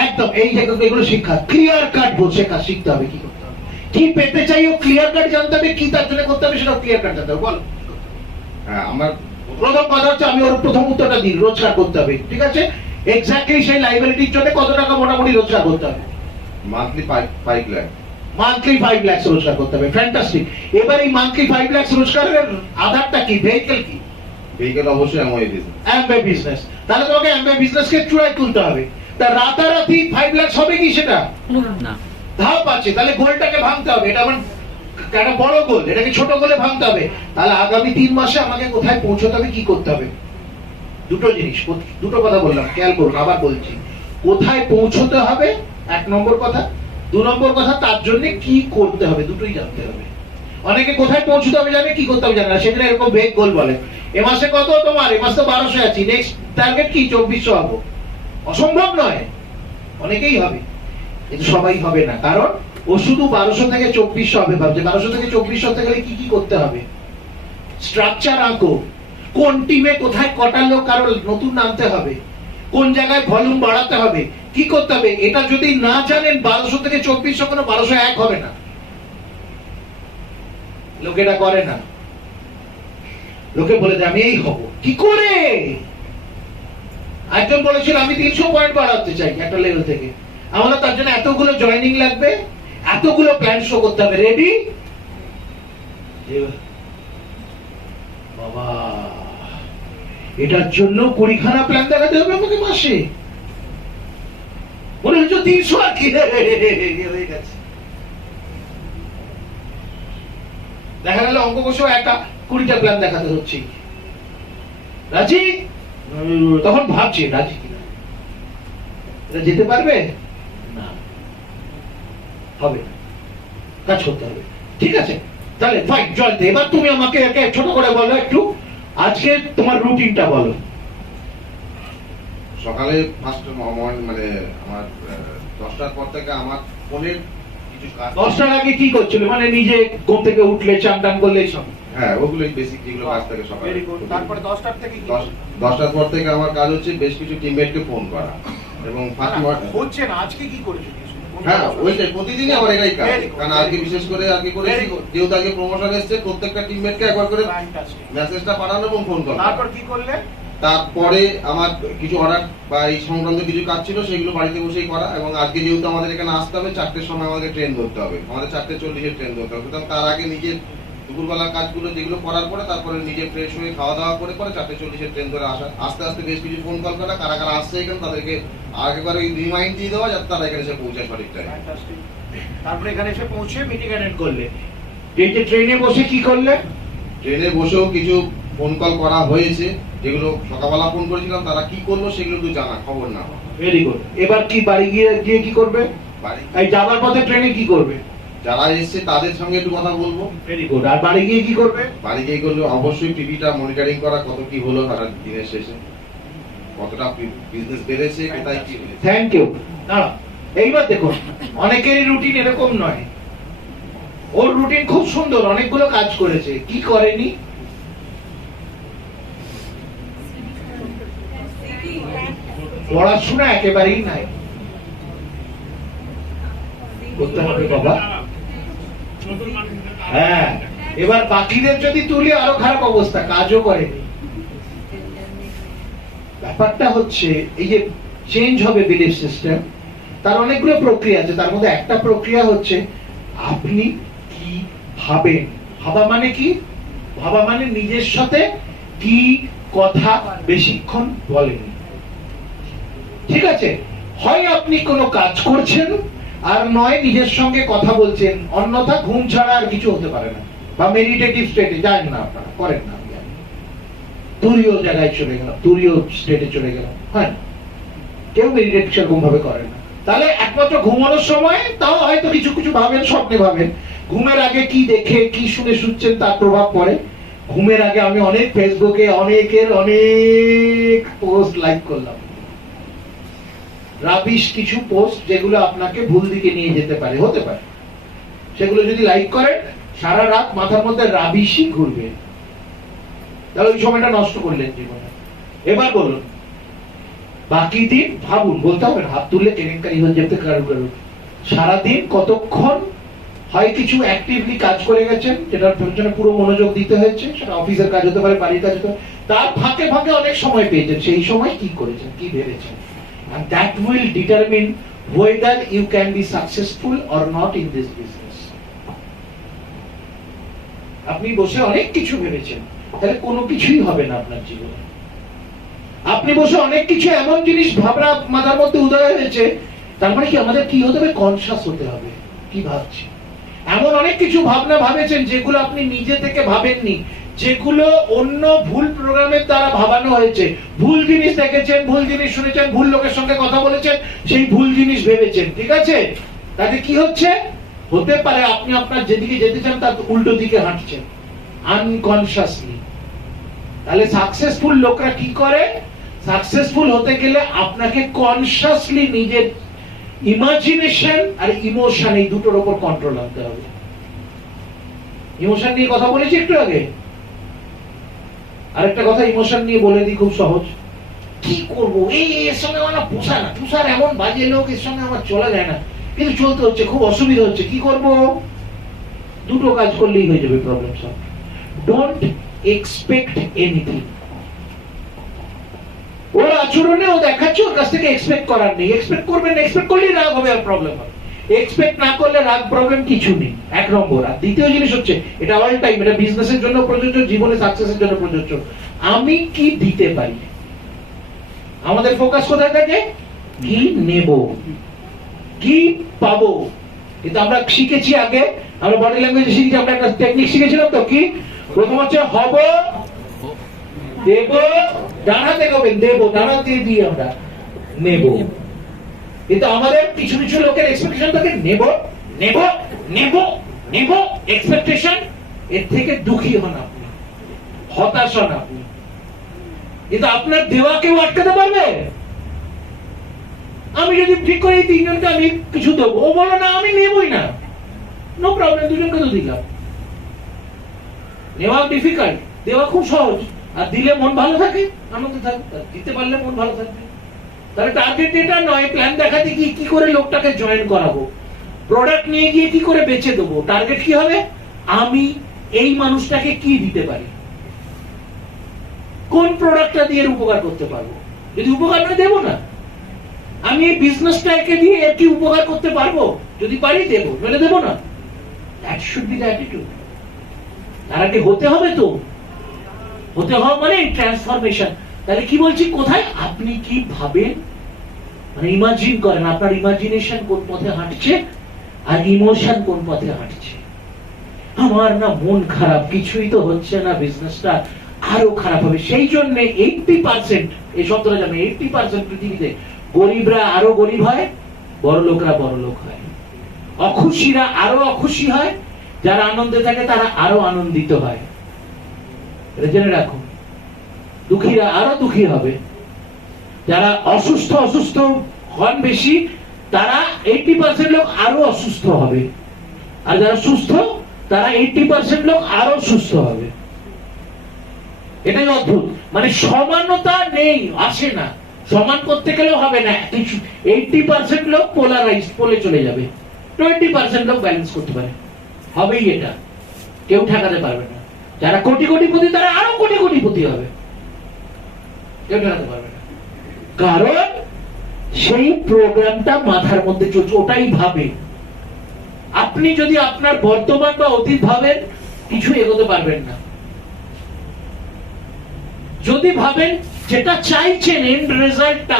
একদম। এই এগুলো শিক্ষা, ক্লিয়ার কাট শেখা শিখতে হবে। কি করতে হবে, কি পেতে চাই ও ক্লিয়ার কাট জানতে হবে, কি তার জন্য করতে হবে সেটা ক্লিয়ার কাট জানতে হবে। বল। হ্যাঁ, আমার প্রথম কথা হচ্ছে আমি ওর প্রথম উত্তরটা দিই, রোজগার করতে হবে। ঠিক আছে, এক্স্যাক্টলি সেই লাইবিলিটির জন্য কত টাকা মোটামুটি রোজগার করতে হবে? মান্থলি 5 লাখ। মান্থলি 5 লাখ রোজগার করতে হবে। ফ্যান্টাস্টিক। এবার এই মান্থলি 5 লাখ রোজগারের আধারটা কি? ভেহিকল কি? ভেহিকল অবশ্যই আমার বিজনেস। অ্যাম্বে বিজনেস। তাহলে তোমাকে অ্যাম্বে বিজনেসকে চূড়ায় তুলতে হবে। তা রাতারাতি 5 লাখ হবে কি সেটা? না। ধাপ আছে, তাহলে গোলটাকে ভাঙতে হবে। এটা আমার একটা বড় গোল, এটাকে ছোট গোলে ভাঙতে হবে। তাহলে আগামী 3 মাসে আমাকে কোথায় পৌঁছতে হবে, কি করতে হবে? দুটো জিনিস, দুটো কথা বললাম, খেয়াল করুন, আবার বলছি। কোথায় পৌঁছতে হবে 1 নম্বর কথা, 2 নম্বর কথা তার জন্য কি করতে হবে, দুটোই জানতে হবে। অনেকে কোথায় পৌঁছতে হবে জানে, কি করতে হবে জানে না, সেখানে এরকম ভেগ গোল বলে। এ মাসে কত তোমার? এ মাস তো 1200 আছি, নেক্সট টার্গেট কি? 2400 হবো। অসম্ভব নয়, অনেকেই হবে, কিন্তু সবাই হবে না। কারণ ও শুধু 1200 থেকে 2400 হবে ভাবছে। 1200 থেকে 2400 হতে গেলে কি কি করতে হবে? স্ট্রাকচার আঁকো। কোন টিমে কোথায় কটা লোক কারো নতুন নামতে হবে, কোন জায়গায় ভলিউম বাড়াতে হবে, কি করতে হবে, এটা যদি না জানেন 1200 থেকে 2400 কোনো 1201 হবে না। লোক এটা করে না, লোকে বলে যে আমি এই হব। কি করে? একজন বলেছিল আমি 300 পয়েন্ট বাড়াতে চাই একটা লেভেল থেকে। আমাদের তার জন্য এতগুলো জয়েনিং লাগবে, এতগুলো প্ল্যান শো করতে হবে। রেডি? বাবা, এটার জন্য 20খানা প্ল্যান দেখাতে হবে আমাকে মাসে। মনে হচ্ছে 300 আর কি হয়ে গেছে। দেখা গেল অঙ্ক কষেও একটা 20টা প্ল্যান দেখাতে হচ্ছে। রাজি? তখন ভাবছি রাজি কিনা, এটা যেতে পারবে না, হবে না, কাজ করতে হবে। ঠিক আছে, তাহলে ফাইন। জয়ন্ত, এবার তুমি আমাকে ছোট করে বলো একটু, আজকে তোমার রুটিনটা বলো। সকালে ফার্স্ট মানে আমার 10টার পর থেকে আমার ফোনের কিছু কাজ। 10টার আগে কি করছিল? মানে নিজে ঘুম থেকে উঠলে চান টান করলে সব? হ্যাঁ, ওগুলোই বেসিক যেগুলো কাজ থাকে সকালে। Very good. তারপরে 10টার থেকে কি? 10টার পর থেকে আমার কাজ হচ্ছে বেশ কিছু টিমমেটকে ফোন করা এবং ফাঁকি মারা। হচ্ছে না, আজকে কি করেছো? হ্যাঁ, ওইটাই প্রতিদিনই আমার এটাই কাজ। Very good, কারণ আজকে বিশেষ করে আজকে করেছি, Very good. যেহেতু আজকে প্রমোশন এসেছে, প্রত্যেকটা টিমমেটকে একবার করে Fantastic. মেসেজটা পাঠানো এবং ফোন করা। তারপর কি করলে? তারপরে আমার কিছু অর্ডার বা এই সংক্রান্ত কিছু কাজ ছিল, সেগুলো বাড়িতে বসেই করা। এবং আজকে যেহেতু আমাদের এখানে আসতে হবে 4টের সময়, আমাদের ট্রেন ধরতে হবে, আমাদের 4:40 ট্রেন ধরতে হবে। সুতরাং তার আগে নিজের দুপুরবেলার কাজগুলো যেগুলো করার পরে তারপরে নিজে ফ্রেশ হয়ে খাওয়া দাওয়া করে 4:40 ট্রেন ধরে আসা। আস্তে আস্তে বেশ কিছু ফোন কল করা, কারা কারা আসছে এখানে তাদেরকে আগেবার ওই রিমাইন্ড দিয়ে দেওয়া, যাতে তারা এখানে এসে পৌঁছায় সঠিক টাইমে। Fantastic. তারপরে এখানে এসে পৌঁছে মিটিং অ্যাটেন্ড করলে। এই যে ট্রেনে বসে কি করলে? ট্রেনে বসেও কিছু ফোন কল করা হয়েছে, যেগুলো সকালবেলা ফোন করেছিলাম, তারা কি করলো সেগুলো একটু জানা খবর না। Very good. এবার কি বাড়ি গিয়ে গিয়ে কি করবে? বাড়ি এই যাবার পথে ট্রেনে কি করবে? যারা এসছে তাদের সঙ্গে একটু কথা বলবো। Very good. আর বাড়ি গিয়ে কি করবে? বাড়ি গিয়ে করলে অবশ্যই টিভিটা মনিটরিং করা, কত কি হলো সারা দিনের শেষে, কতটা বিজনেস বেড়েছে, কোথায় কি হয়েছে। Thank you. দাঁড়া, এইবার দেখুন, অনেকেরই রুটিন এরকম নয়। ওর রুটিন খুব সুন্দর, অনেকগুলো কাজ করেছে। কি করেনি? পড়াশোনা একেবারেই নাই। করতে হবে বাবা। নতুন মানুষের সাথে হ্যাঁ, এবার বাকিদের যদি তুলি আরো খারাপ অবস্থা, কাজও করেনি। ব্যাপারটা হচ্ছে এই যে চেঞ্জ হবে বিলিফ সিস্টেম, তার অনেকগুলো প্রক্রিয়া আছে। তার মধ্যে একটা প্রক্রিয়া হচ্ছে আপনি কি ভাবেন। ভাবা মানে কি? ভাবা মানে নিজের সাথে কি কথা বেশিক্ষণ বলেন। ঠিক আছে, হয় আপনি কোনো কাজ করছেন, আর নয় নিজের সঙ্গে কথা বলছেন, অন্যথা ঘুম ছাড়া আর কিছু হতে পারে না। বা মেডিটেটিভ স্টেটে যান না, আপনারা করেন না, আমি জানি। তুরীয় জায়গায় চলে গেলাম, তুরীয় স্টেটে চলে গেলাম, হয় না? কেউ মেডিটেট সেরকম ভাবে করে না। তাহলে একমাত্র ঘুমানোর সময় তাও হয়তো কিছু কিছু ভাবেন, স্বপ্নে ভাবেন। ঘুমের আগে কি দেখে কি শুনে শুচ্ছেন তার প্রভাব পড়ে। ঘুমের আগে আমি অনেক ফেসবুকে অনেকের অনেক পোস্ট লাইক করলাম, রাবিশ কিছু পোস্ট যেগুলো আপনাকে ভুল দিকে নিয়ে যেতে পারে, হতে পারে। সেগুলো যদি লাইক করেন, সারা রাত মাথার মধ্যে রাবিশই ঘুরবে। তাহলে ওই সময়টা নষ্ট করলেন জীবনে। এবার বলুন, বাকি দিন ভাবুন, বলতে হবে না, হাত তুললে কেলেঙ্কারি হয়ে যেতে কারো কারো। সারাদিন কতক্ষণ হয় কিছু অ্যাক্টিভলি কাজ করে গেছেন, যেটার পেছনে পুরো মনোযোগ দিতে হয়েছে, সেটা অফিসের কাজ হতে পারে, বাড়ির কাজ হতে পারে। তার ফাঁকে ফাঁকে অনেক সময় পেয়েছেন, সেই সময় কি করেছেন, কি ভেবেছেন। And that will determine whether you can be successful or not in this business. আপনি বসে অনেক কিছু ভেবেছেন, তাহলে কোনো কিছুই হবে না আপনার জীবনে। আপনি বসে অনেক কিছু এমন জিনিস ভাবনা মাথার মধ্যে উদয় হয়েছে, তার মানে কি আমাদের কি হতে হবে? কনসাস হতে হবে, কি ভাবছি। এমন অনেক কিছু ভাবনা ভাবেছেন যেগুলো আপনি নিজে থেকে ভাবেননি, যেগুলো অন্য ভুল প্রোগ্রামের দ্বারা ভাবানো হয়েছে। ভুল জিনিস দেখেছেন, ভুল জিনিস শুনেছেন, ভুল লোকের সঙ্গে কথা বলেছেন, সেই ভুল জিনিস ভেবেছেন। ঠিক আছে, তাতে কি হচ্ছে? হতে পারে আপনি আপনার যেদিকে যেতে চান তার উল্টো দিকে হাঁটছেন আনকনসিয়াসলি। তাহলে সাকসেসফুল লোকরা কি করে? সাকসেসফুল হতে গেলে আপনাকে কনসিয়াসলি নিজের ইমাজিনেশন আর ইমোশন, এই দুটোর উপর কন্ট্রোল আনতে হবে। ইমোশন নিয়ে কথা বলেছি একটু আগে। আরেকটা কথা ইমোশন নিয়ে বলে দিই, খুব সহজ। কি করবো, এর সঙ্গে আমার পোষা না, তুষার এমন বাজে লোক, এর সঙ্গে আমার চলা যায় না, কিন্তু চলতে হচ্ছে, খুব অসুবিধা হচ্ছে, কি করব? দুটো কাজ করলেই হয়ে যাবে problem solve. Don't expect anything. ওর আচরণে ও দেখাচ্ছে, ওর কাছ থেকে এক্সপেক্ট করার নেই। এক্সপেক্ট করবেন না, এক্সপেক্ট করলেই রাগ হবে আর প্রবলেম হবে। এক্সপেক্ট না করলে রাগ প্রবলেম কিছু নেই, এক নম্বর। আর দ্বিতীয় জিনিস হচ্ছে, এটা অল টাইম, এটা বিজনেসের জন্য প্রযোজ্য, জীবনে সাকসেসের জন্য প্রযোজ্য। আমি কি দিতে পারি? আমাদের ফোকাস কোথায় থাকে? কি নেব, কি পাবো। কিন্তু আমরা শিখেছি আগে, আমরা বডি ল্যাঙ্গুয়েজ শিখেছি, আমরা একটা টেকনিক শিখেছিলাম তো, কি? প্রথম হচ্ছে হব, দেব, ডানা দেখবেন, দেব, ডানা দিয়ে দিয়ে আমরা নেব। কিন্তু আমাদের কিছু কিছু লোকের এক্সপেকটেশন থাকে নেব নেব নেব নেব, এক্সপেকটেশন। এর থেকে দুঃখী হন আপনি, হতাশ হন আপনি। কিন্তু আপনার দেওয়া কেউ আটকাতে পারবে? আমি যদি ঠিক করি তিনজনকে আমি কিছু দেবো, ও বলো না আমি নেবই না, নো প্রবলেম, দুজনকে তো দিলাম। নেওয়া ডিফিকাল্ট, দেওয়া খুব সহজ। আর দিলে মন ভালো থাকে, আনন্দ থাকবে, আর দিতে পারলে মন ভালো থাকবে। তাহলে টার্গেট এটা নয় প্ল্যান দেখাতে কি করে লোকটাকে জয়েন করাবো, প্রোডাক্ট নিয়ে গিয়ে কি করে বেচে দেবো। টার্গেট কি হবে, আমি এই মানুষটাকে কি দিতে পারি, কোন প্রোডাক্টটা দিয়ে উপকার করতে পারবো। যদি উপকার না দেবো না, আমি এই বিজনেসটাকে দিয়ে এর কি উপকার করতে পারবো, যদি পারি দেবো, নইলে দেবো না। That should be the attitude. তার আগে হতে হবে, তো হতে হবে মানে ট্রান্সফরমেশন। তাহলে কি বলছি, কোথায় আপনি কি ভাবেন, মানে ইমাজিন করেন আপনার ইমাজিনেশন কোন পথে হাঁটছে আর ইমোশন কোন পথে হাঁটছে। আমার না মন খারাপ, কিছুই তো হচ্ছে না, বিজনেসটা আরো খারাপ হবে। সেই জন্য 80%, এই শব্দটা জানেন, 80% পৃথিবীতে গরিবরা আরো গরিব হয়, বড় লোকরা বড় লোক হয়, অখুশিরা আরো অখুশি হয়, যারা আনন্দে থাকে তারা আরো আনন্দিত হয়। এটা জেনে রাখুন। দুঃখীরা আরো দুঃখী হবে, যারা অসুস্থ হন বেশি, তারা 80% লোক আরো অসুস্থ হবে, আর যারা সুস্থ তারা 80% লোক আরো সুস্থ হবে। এটাই অদ্ভুত, মানে সমানতা নেই, আসে না। সমান করতে গেলেও হবে না, 80% লোক পোলারাইজড, পোলে চলে যাবে, 20% লোক ব্যালেন্স করতে পারে, হবেই। এটা কেউ ঠেকাতে পারবে না। যারা কোটি কোটিপতি তারা আরো কোটি কোটিপতি হবে, কেউ ঠেকাতে পারবে না, কারণ সেই প্রোগ্রামটা মাথার মধ্যে চলছে, ওটাই ভাবে। আপনি যদি আপনার বর্তমান বা অতীত ভাবেন, কিছু এগোতে পারবেন না। যদি ভাবেন যেটা চাইছেন এন্ড রেজাল্টটা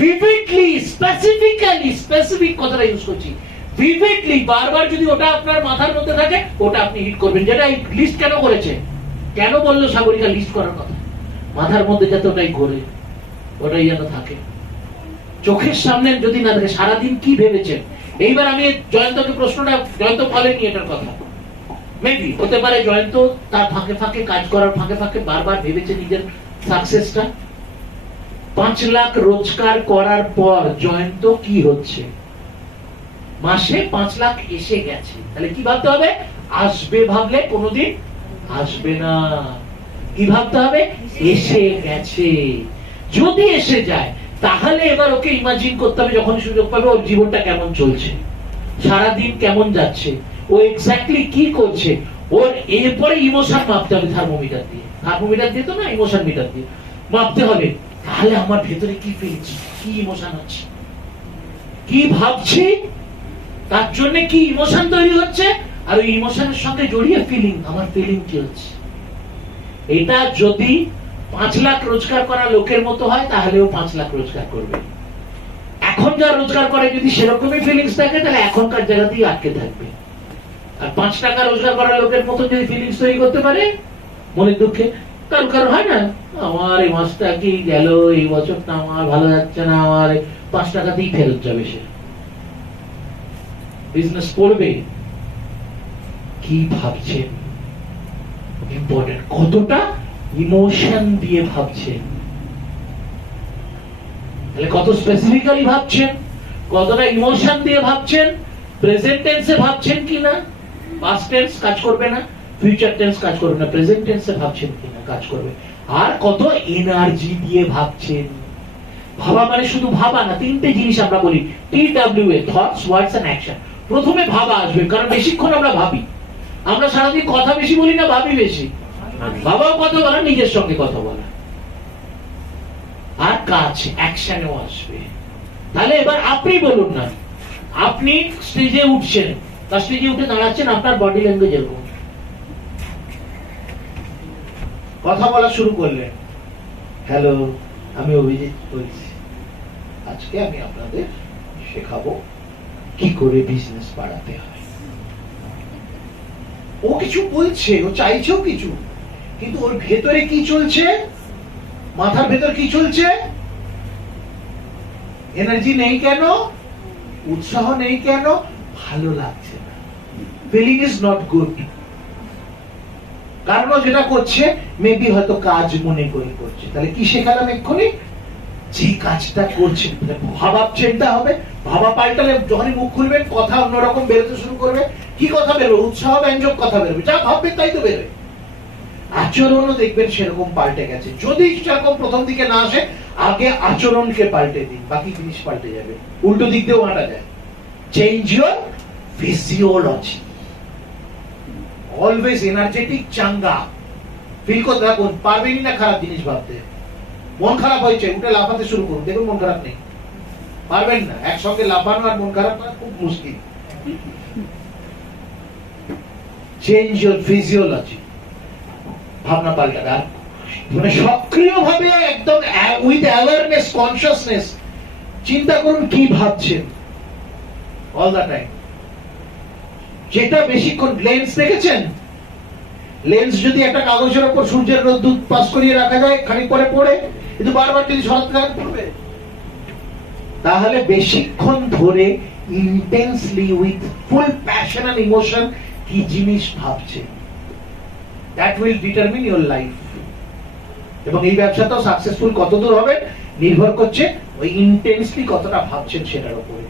ভিভিডলি, স্পেসিফিক্যালি, স্পেসিফিক কথাটা ইউজ করছি, ভিভিডলি বারবার যদি ওটা আপনার মাথার মধ্যে থাকে, ওটা আপনি হিট করবেন। যেটা এই লিস্ট কেন করেছে, কেন বললো সাগরিকা লিস্ট করার কথা, মাথার মধ্যে যাতে ওটাই ঘোরে, ওটাই যেন থাকে চোখের সামনে, যদি না থাকে সারাদিন কি ভেবেছেন। এইবার আমি জয়ন্তকে প্রশ্নটা, জয়ন্ত বলেনি এটার কথা, মেবি হতে পারে জয়ন্ত তার ফাঁকে ফাঁকে কাজ করার ফাঁকে ফাঁকে বারবার ভেবেছে নিজের সাকসেসটা। 5 লাখ রোজগার করার পর জয়ন্ত কি হচ্ছে, মাসে 5 লাখ এসে গেছে, তাহলে কি ভাবতে হবে, আসবে ভাবলে কোনোদিন আসবে না, কি ভাবতে হবে, এসে গেছে। যদি এসে যায় তাহলে এবার ওকে ইমাজিন করতে হবে, যখন সুযোগ পাবে ওর জীবনটা কেমন চলছে, সারাদিন কেমন যাচ্ছে, ও এক্স্যাক্টলি কি করছে, ওর এরপরে ইমোশন মাপতে হবে থার্মোমিটার দিয়ে, থার্মোমিটার দিয়ে তো না, ইমোশন মিটার দিয়ে মাপতে হবে। তাহলে আমার ভেতরে কি ফিলছি, কি ইমোশন হচ্ছে, কি ভাবছি, তার জন্য কি ইমোশন তৈরি হচ্ছে, আর ওই ইমোশনের সঙ্গে জড়িয়ে ফিলিং, আমার ফিলিং কি হচ্ছে। এটা যদি 5 লাখ রোজগার করা লোকের মতো হয়, তাহলেও 5 লাখ রোজগার করবে। এখন যা রোজগার করে যদি সেরকমই ফিলিংস থাকে, তাহলে এখনকার জায়গাতেই আটকে থাকবে। আর 5 টাকা রোজগার করা লোকের মতো যদি ফিলিংস তৈরি করতে পারে মনের দুঃখে, কারো কারো হয় না, আমার এই মাসটা কি গেল, এই বছরটা আমার ভালো যাচ্ছে না, আমার 5 টাকাতেই ফেরত যাবে, সে বিজনেস করবে। কি ভাবছেন ইম্পর্টেন্ট, কতটা ইমোশন দিয়ে ভাবছেন, তাহলে কত স্পেসিফিক্যালি ভাবছেন, কতটা ইমোশন দিয়ে ভাবছেন, প্রেজেন্ট টেন্সে ভাবছেন কিনা, পাস্ট টেন্স কাজ করবে না, ফিউচার টেন্স কাজ করবে না, প্রেজেন্ট টেন্সে ভাবছেন কিনা কাজ করবে। আর কত এনার্জি দিয়ে ভাবছেন। ভাবা মানে শুধু ভাবা না, 3টে জিনিস আমরা বলি, TWA, thoughts, words and action. প্রথমে ভাবা আসবে, কারণ বেশিক্ষণ আমরা ভাবি, আমরা সারাদিন কথা বেশি বলি না, ভাবি বেশি। বাবাও কথা বলা, নিজের সঙ্গে কথা বলা, আর কাজ, অ্যাকশনেও আসবে। তাহলে এবার আপনি বলুন না, আপনি স্টেজে উঠছেন, তার স্টেজে উঠে দাঁড়াচ্ছেন, আপনার বডি ল্যাঙ্গুয়েজ এরকম, কথা বলা শুরু করলেন, হ্যালো আমি অভিজিৎ বলছি, আজকে আমি আপনাদের শেখাবো কি করে বিজনেস বাড়াতে হয়। ও কিছু বলছে, ও চাইছেও কিছু, কিন্তু ওর ভেতরে কি চলছে, মাথার ভেতর কি চলছে, এনার্জি নেই কেন, উৎসাহ নেই কেন, ভালো লাগছে না, ফিলিং ইজ নট গুড। কারণ যেটা করছে মেবি হয়তো কাজ মনে করে করছে। তাহলে কি শেখালাম এক্ষুনি, যে কাজটা করছে ভাবাচ্ছেনটা হবে, ভাবা পাল্টালে যখনই মুখ খুলবেন কথা অন্যরকম বেরোতে শুরু করবে। কি কথা বেরোবে, উৎসাহ ব্যঞ্জক কথা বেরোবে, যা ভাববে তাই তো বেরোবে। আচরণও দেখবেন সেরকম পাল্টে গেছে। যদি সেরকম প্রথম দিকে না আসে, আগে আচরণকে পাল্টে দিন, বাকি জিনিস পাল্টে যাবে। উল্টো দিক দিয়েও হাঁটা যায়। Change your physiology. Always energetic, চাঙ্গা ফিল করতে থাকুন। পারবেনই না খারাপ জিনিস ভাবতে। মন খারাপ হয়েছে, উঠে লাফাতে শুরু করুন, দেখুন মন খারাপ নেই। পারবেন না, একসঙ্গে লাফানো আর মন খারাপ করা খুব মুশকিল। চেঞ্জ ইউর ফিজিওলজি, ভাবনা পাল্টা দেন, মানে সক্রিয়ভাবে একদম উইথ অ্যাওয়ারনেস, কনসিয়াসনেস চিন্তা করুন কি ভাবছেন অল দ্য টাইম। যেটা বেশিক্ষণ লেন্স দেখেছেন, লেন্স যদি একটা কাগজের উপর সূর্যের রোদ্দুর পাস করিয়ে রাখা যায়, খানিক পরে পড়ে, কিন্তু বারবার যদি সরাতে থাকেন পড়বে। তাহলে বেশিক্ষণ ধরে intensely with full passion and emotion কি জিনিস ভাবছে, that will determine your life. এবং এই ব্যবসাটাও সাকসেসফুল কতদূর হবে নির্ভর করছে ওই ইন্টেন্সলি কতটা ভাবছেন সেটার উপরে।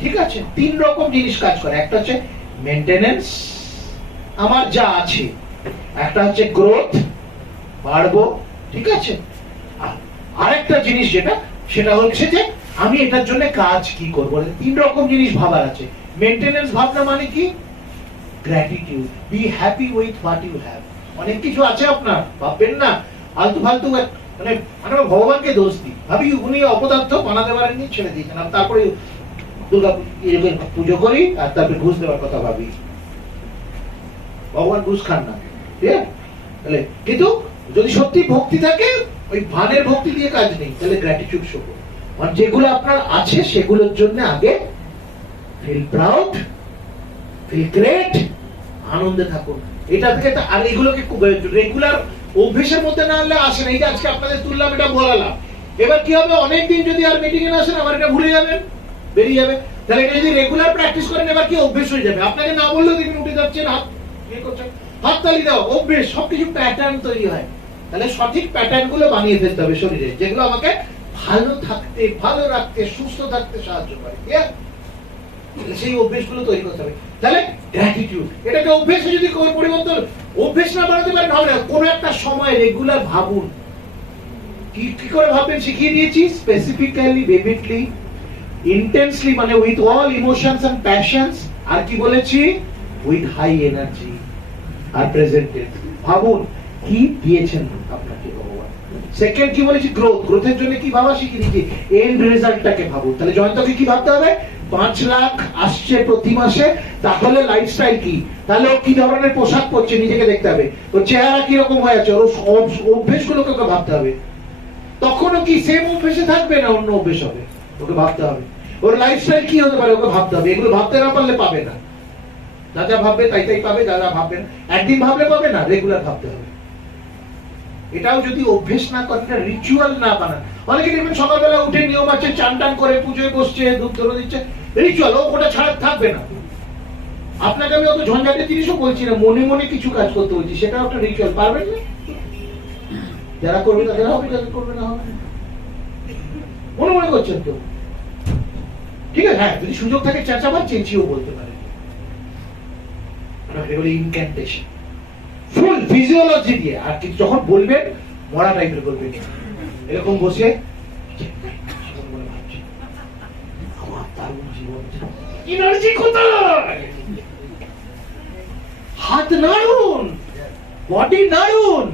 ঠিক আছে, 3 রকম জিনিস কাজ করে। একটা হচ্ছে মেইনটেনেন্স, আমার যা আছে। একটা হচ্ছে গ্রোথ, বাড়বো। ঠিক আছে, আরেকটা জিনিস যেটা, সেটা হচ্ছে যে আমি এটার জন্য কাজ কি করব। 3 রকম জিনিস ভাবার আছে। মেইনটেনেন্স ভাবনা মানে কি? Gratitude, be happy with what you have. অনেক কিছু আছে আপনার, ভাববেন না ফালতু ফালতু, মানে আমরা ভগবানকে দোষ দিই, ভাবি উনি অপদার্থ বানাতে পারেননি, ছেড়ে দিয়েছেন। আর তারপরে দুর্গা পুজো করি আর তারপরে ঘুষ দেওয়ার কথা ভাবি। ভগবান ঘুষ খান না, ঠিক আছে? তাহলে কিন্তু যদি সত্যি ভক্তি থাকে, ওই ভানের ভক্তি দিয়ে কাজ নেই, তাহলে গ্র্যাটিটিউড শো করুন। আর যেগুলো আপনার আছে সেগুলোর জন্য আগে ফিল প্রাউড, ফিল গ্রেট, আনন্দে থাকুন। এটা থেকে আর এগুলোকে রেগুলার অভ্যেসের মধ্যে না আনলে আসে না। এই যে আজকে আপনাদের তুললাম, এটা বলালাম, এবার কি হবে, অনেকদিন যদি আর মিটিং এ না আসেন, আবার এটা ভুলে যাবেন, বেরিয়ে যাবে। তাহলে এটা যদি রেগুলার প্র্যাকটিস করেন, এবার কি অভ্যেস হয়ে যাবে। আপনাকে না বললেও দেখবেন উঠে যাচ্ছেন, হাত ইয়ে করছেন, হাততালি দাও, অভ্যেস। সবকিছু প্যাটার্ন তৈরি হয়। তাহলে সঠিক প্যাটার্ন গুলো বানিয়ে ফেলতে হবে শরীরে, যেগুলো আমাকে ভালো থাকতে, ভালো রাখতে, সুস্থ থাকতে সাহায্য করে। সেই অভ্যেসগুলো তৈরি করতে হবে। তাহলে গ্র্যাটিটিউড, এটাকে অভ্যেসে যদি পরিবর্তন, অভ্যেস না বানাতে পারেন হবে না। কোন একটা সময় রেগুলার ভাবুন। কি করে ভাববেন শিখিয়ে দিয়েছি, স্পেসিফিক্যালি, ভিভিডলি, ইন্টেন্সলি, মানে with all emotions and passions. আর কি বলেছি, উইথ হাই এনার্জি আর প্রেজেন্টেড। ভাবুন কি দিয়েছেন আপনাকে ভগবান। সেকেন্ড কি বলেছি, গ্রোথ। গ্রোথের জন্য কি ভাবা শিখিয়ে দিয়েছি, এন্ড রেজাল্টটাকে ভাবুন। তাহলে জয়ন্তকে কি ভাবতে হবে, 5 লাখ আসছে প্রতি মাসে, তাহলে লাইফস্টাইল কি, তাহলে ও কি ধরনের পোশাক পরছে নিজেকে দেখতে হবে, ওর চেহারা কি রকম হয়ে আছে, ওর অভ্যেসগুলোকে ওকে ভাবতে হবে। তখনও কি সেম অভ্যেসে থাকবে না অন্য অভ্যেস হবে, ওকে ভাবতে হবে। ওর লাইফস্টাইল কি হতে পারে, ওকে ভাবতে হবে। এগুলো ভাবতে না পারলে পাবে না। যা যা ভাববে তাই তাই পাবে, যা যা ভাববে না। একদিন ভাবলে পাবে না, রেগুলার ভাবতে হবে। এটাও যদি অভ্যেস না করেন, রিচুয়াল না বানান। অনেকে দেখবেন সকালবেলা উঠে নিয়ম আছে, চান টান করে পুজোয় বসছে, ধূপ ধরে দিচ্ছে, রিচুয়াল। ওটা ছাড়া থাকবে না। আপনাকে আমি অত ঝঞ্ঝাটের জিনিসও বলছি না, মনে মনে কিছু কাজ করতে বলছি, সেটাও একটা রিচুয়াল। পারবেন না? যারা করবে তারা হবে, যারা করবে না হবে। মনে মনে করছেন তো, ঠিক আছে। হ্যাঁ, যদি সুযোগ থাকে চেঁচাবার, চেঁচিয়েও বলতে পারে। ইনক্যান্টেশন ফুল ফিজিওলজি দিয়ে। আর কি যখন বলবেন, মরা টাইপের বলবেন, এরকম বসে আমার দারুণ জীবন, এনার্জি কোথায়, হাত নাড়ুন, বডি নাড়ুন।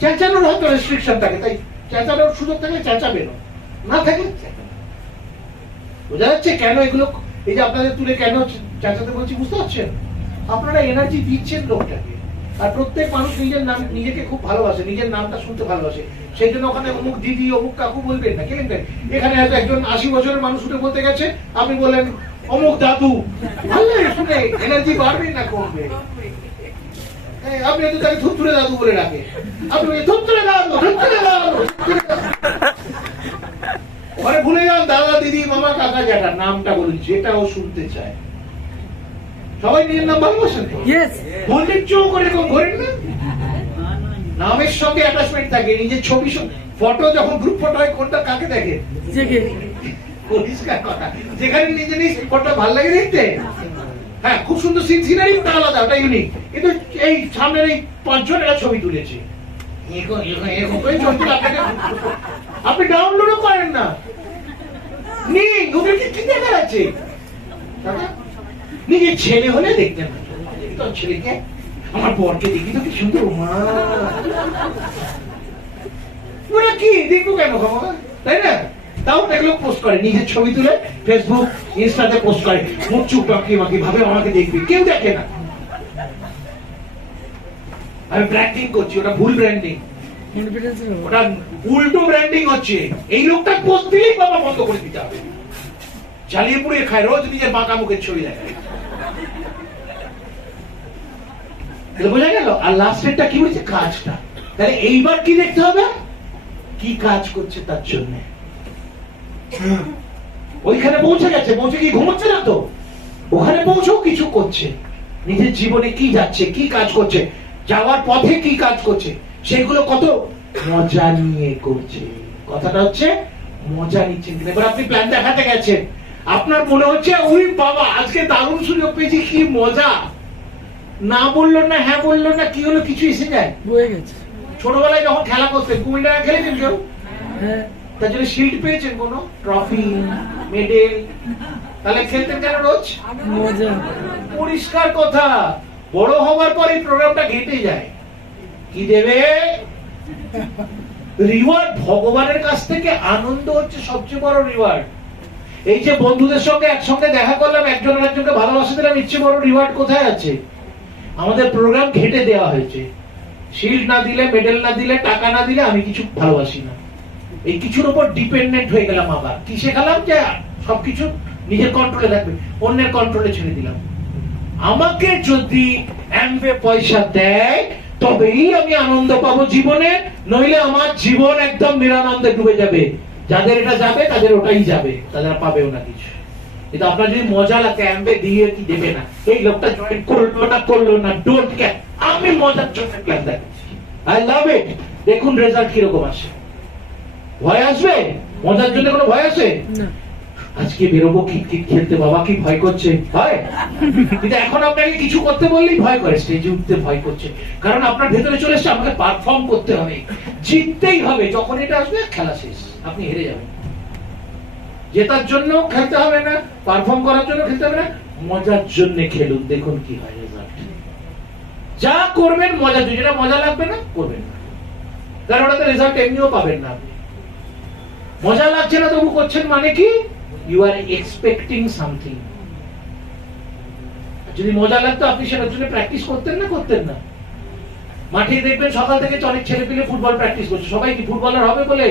চেঁচানোর হয়তো রেস্ট্রিকশন থাকে, তাই চেঁচানোর সুযোগ থাকলে চেঁচাবেন, না থাকলে বোঝা যাচ্ছে কেন এগুলো। এই যে আপনাদের তুলে কেন চেঁচাতে বলছি, বুঝতে পারছেন? আপনারা এনার্জি দিচ্ছেন লোকটাকে। আর প্রত্যেক মানুষ নিজের নাম, নিজেকে খুব ভালোবাসে, নিজের নামটা শুনতে ভালোবাসে। সেই জন্য ওখানে অমুক দিদি, অমুক কাকু বলবেন না, কেলেন? এখানে হয়তো একজন 80 বছরের মানুষ উঠে বলতে গেছে, আপনি বললেন অমুক দাদু, ভালো লাগে শুনে, এনার্জি বাড়বে না কমবে? আপনি হয়তো তাকে থুতথুরে দাদু বলে ডাকে, আপনি থুতথুরে দাদু, থুতথুরে দাদু। ওখানে ভুলে যান দাদা, দিদি, মামা, কাকা, জ্যাঠা, নামটা বলুন যেটা ও শুনতে চায়। সবাই নিজের নাম ভালোবাসেন তো? বললেন চোখ করে এরকম ঘোরেন না? নামের সঙ্গে অ্যাটাচমেন্ট থাকে। নিজের ছবি, ফটো যখন গ্রুপ ফটো হয়, কোনটা কাকে দেখে? পরিষ্কার কথা, যেখানে নিজে নিজ ফটো ভালো লাগে দেখতে, হ্যাঁ খুব সুন্দর সিনারি, ওটা আলাদা, ওটা ইউনিক। কিন্তু এই সামনের এই পাঁচজন এরা ছবি তুলেছে, আপনি ডাউনলোডও করেন না, নেই ওদের কি দেখার আছে? নিজের ছেলে হলে দেখতেন না, তোর ছেলেকে আমার বরকে দেখি তো কি সুন্দর, মা ওরা কি দেখবো কেন বাবা, তাই না? তাও একটা লোক পোস্ট করে, নিজের ছবি তুলে ফেসবুক ইনস্টাতে পোস্ট করে, মুখ চুপ বাকি বাকি ভাবে আমাকে দেখবি, কেউ দেখে না। আমি ব্র্যান্ডিং করছি, ওটা ভুল ব্র্যান্ডিং, ওটা উল্টো ব্র্যান্ডিং হচ্ছে। এই লোকটা পোস্ট দিলেই বাবা বন্ধ করে দিতে হবে, জ্বালিয়ে পুড়িয়ে খায়, রোজ নিজের বাঁকা মুখের ছবি দেখায়। বোঝা গেল? আর লাস্টেরটা কি বলছে? কাজটা। তাহলে এইবার কি দেখতে হবে? কি কাজ করছে তার জন্য। ওইখানে পৌঁছে গেছে, পৌঁছে কি ঘুমোচ্ছে না তো, ওখানে পৌঁছেও কিছু করছে, নিজের জীবনে কি যাচ্ছে, কি কাজ করছে, যাওয়ার পথে কি কাজ করছে, সেগুলো কত মজা নিয়ে করছে। কথাটা হচ্ছে মজা নিচ্ছেন কিনা। এবার আপনি প্ল্যান দেখাতে গেছেন, আপনার মনে হচ্ছে ওই বাবা আজকে দারুণ সুযোগ পেয়েছি, কি মজা, না বললো না, হ্যাঁ বললো না, কি হলো, কিছু এসে যায়, বয়ে গেছে। ছোটবেলায় যখন খেলা করতেন, কুমিল্লা খেলেছেন কেউ? তার জন্য শিল্ড পেয়েছেন, কোনো ট্রফি, মেডেল? তাহলে খেলতেন কেন রোজ? মজা। পরিষ্কার কথা, বড় হওয়ার পর এই প্রোগ্রামটা ঘেটে যায়। কি দেবে? রিওয়ার্ড। ভগবানের কাছ থেকে আনন্দ হচ্ছে সবচেয়ে বড় রিওয়ার্ড। এই যে বন্ধুদের সঙ্গে একসঙ্গে দেখা করলাম, একজন আরেকজনকে ভালোবাসা দিলাম, ইচ্ছে বড় রিওয়ার্ড কোথায় আছে? আমাদের প্রোগ্রাম ঘেটে দেওয়া হয়েছে। শিল্ড না দিলে, মেডেল না দিলে, টাকা না দিলে আমি কিছু ভালোবাসি না। এই কিছুর উপর ডিপেন্ডেন্ট হয়ে গেলাম। আবার কি শেখালাম? যে সবকিছু নিজের কন্ট্রোলে রাখবে, অন্যের কন্ট্রোলে ছেড়ে দিলাম। আমাকে যদি অ্যামওয়ে পয়সা দেয় তবেই আমি আনন্দ পাবো জীবনে, নইলে আমার জীবন একদম নিরানন্দে ডুবে যাবে। যাদের এটা যাবে তাদের ওটাই যাবে, তাদের পাবেও না কিছু। কিন্তু আপনার যদি মজা লাগে, অ্যামওয়ে দিয়ে কি দেবে না, এই লোকটা জয়েন করলো না, ডোন্ট কেয়ার, আমি মজার জন্য প্ল্যান দেখাচ্ছি, আই লাভ ইট। দেখুন রেজাল্ট কিরকম আসে। ভয় আসবে? মজার জন্য কোনো ভয় আছে? আজকে বেরোবো কিট খেলতে, বাবা কি ভয় করছে, ভয়। কিন্তু এখন আপনাকে কিছু করতে বললেই ভয় করে, স্টেজে উঠতে ভয় করছে, কারণ আপনার ভেতরে চলে এসছে আমাকে পারফর্ম করতে হবে, জিততেই হবে। যখন এটা আসবে খেলা শেষ, আপনি হেরে যাবেন। জেতার জন্য খেলতে হবে না, পারফর্ম করার জন্য খেলতে হবে না, মজার জন্য খেলুন, দেখুন কি হয় রেজাল্ট। যা করবেন মজার জন্য, যেটা মজা লাগবে না করবেন না, কারণ ওটাতে রেজাল্ট এমনিও পাবেন না। মজা লাগছে না তবু করছেন, মানে কি? You are expecting something. যদি মজা লাগতো আপনি সেটার জন্য প্র্যাকটিস করতেন না, করতেন না। মাঠে দেখবেন সকাল থেকে অনেক ছেলে পেলে ফুটবল প্র্যাকটিস করছে, সবাই কি ফুটবলার হবে বলে,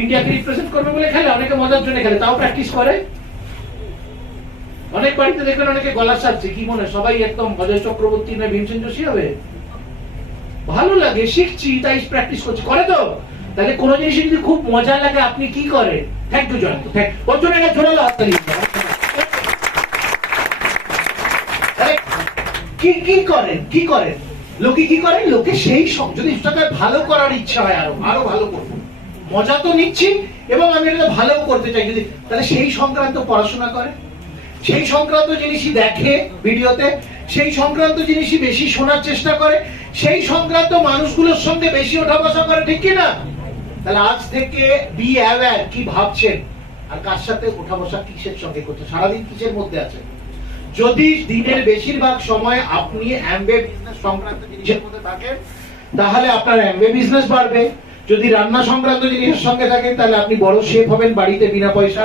ইন্ডিয়াকে রিপ্রেজেন্ট করবে বলে খেলে? অনেকে মজার জন্য খেলে, তাও প্র্যাকটিস করে। অনেক বাড়িতে দেখবেন অনেকে গলা সাজছে, কি মনে সবাই একদম অজয় চক্রবর্তী না ভীমসেন যোশী হবে? ভালো লাগে, শিখছি তাই প্র্যাকটিস করছি, করে তো। তাহলে কোন জিনিস যদি খুব মজা লাগে আপনি কি করেন? থ্যাংক ইউ জয়ন্ত, ওর জন্য একটা জোরালো হাততালি। কি করেন, কি করেন লোকে, কি করেন লোকে? সেই যদি ভালো করার ইচ্ছা হয়, আরো ভালো করবো, মজা তো নিচ্ছি এবং আমি এটা ভালো করতে চাই, যদি তাহলে সেই সংক্রান্ত পড়াশোনা করে, সেই সংক্রান্ত জিনিসই দেখে ভিডিওতে, সেই সংক্রান্ত জিনিসই বেশি শোনার চেষ্টা করে, সেই সংক্রান্ত মানুষগুলোর সঙ্গে বেশি ওঠা বসা করে, ঠিক কিনা? তাহলে আজ থেকে বি অ্যাওয়্যার, কি ভাবছেন আর কার সাথে ওঠা বসা কিসের সঙ্গে করছে, সারাদিন কিসের মধ্যে আছে। যদি দিনের বেশিরভাগ সময় আপনি অ্যামওয়ে বিজনেস সংক্রান্ত জিনিসের মধ্যে থাকেন তাহলে আপনার অ্যামওয়ে বিজনেস বাড়বে। যদি রান্না সংক্রান্ত জিনিসের সঙ্গে থাকেন তাহলে আপনি বড় শেফ হবেন বাড়িতে বিনা পয়সা।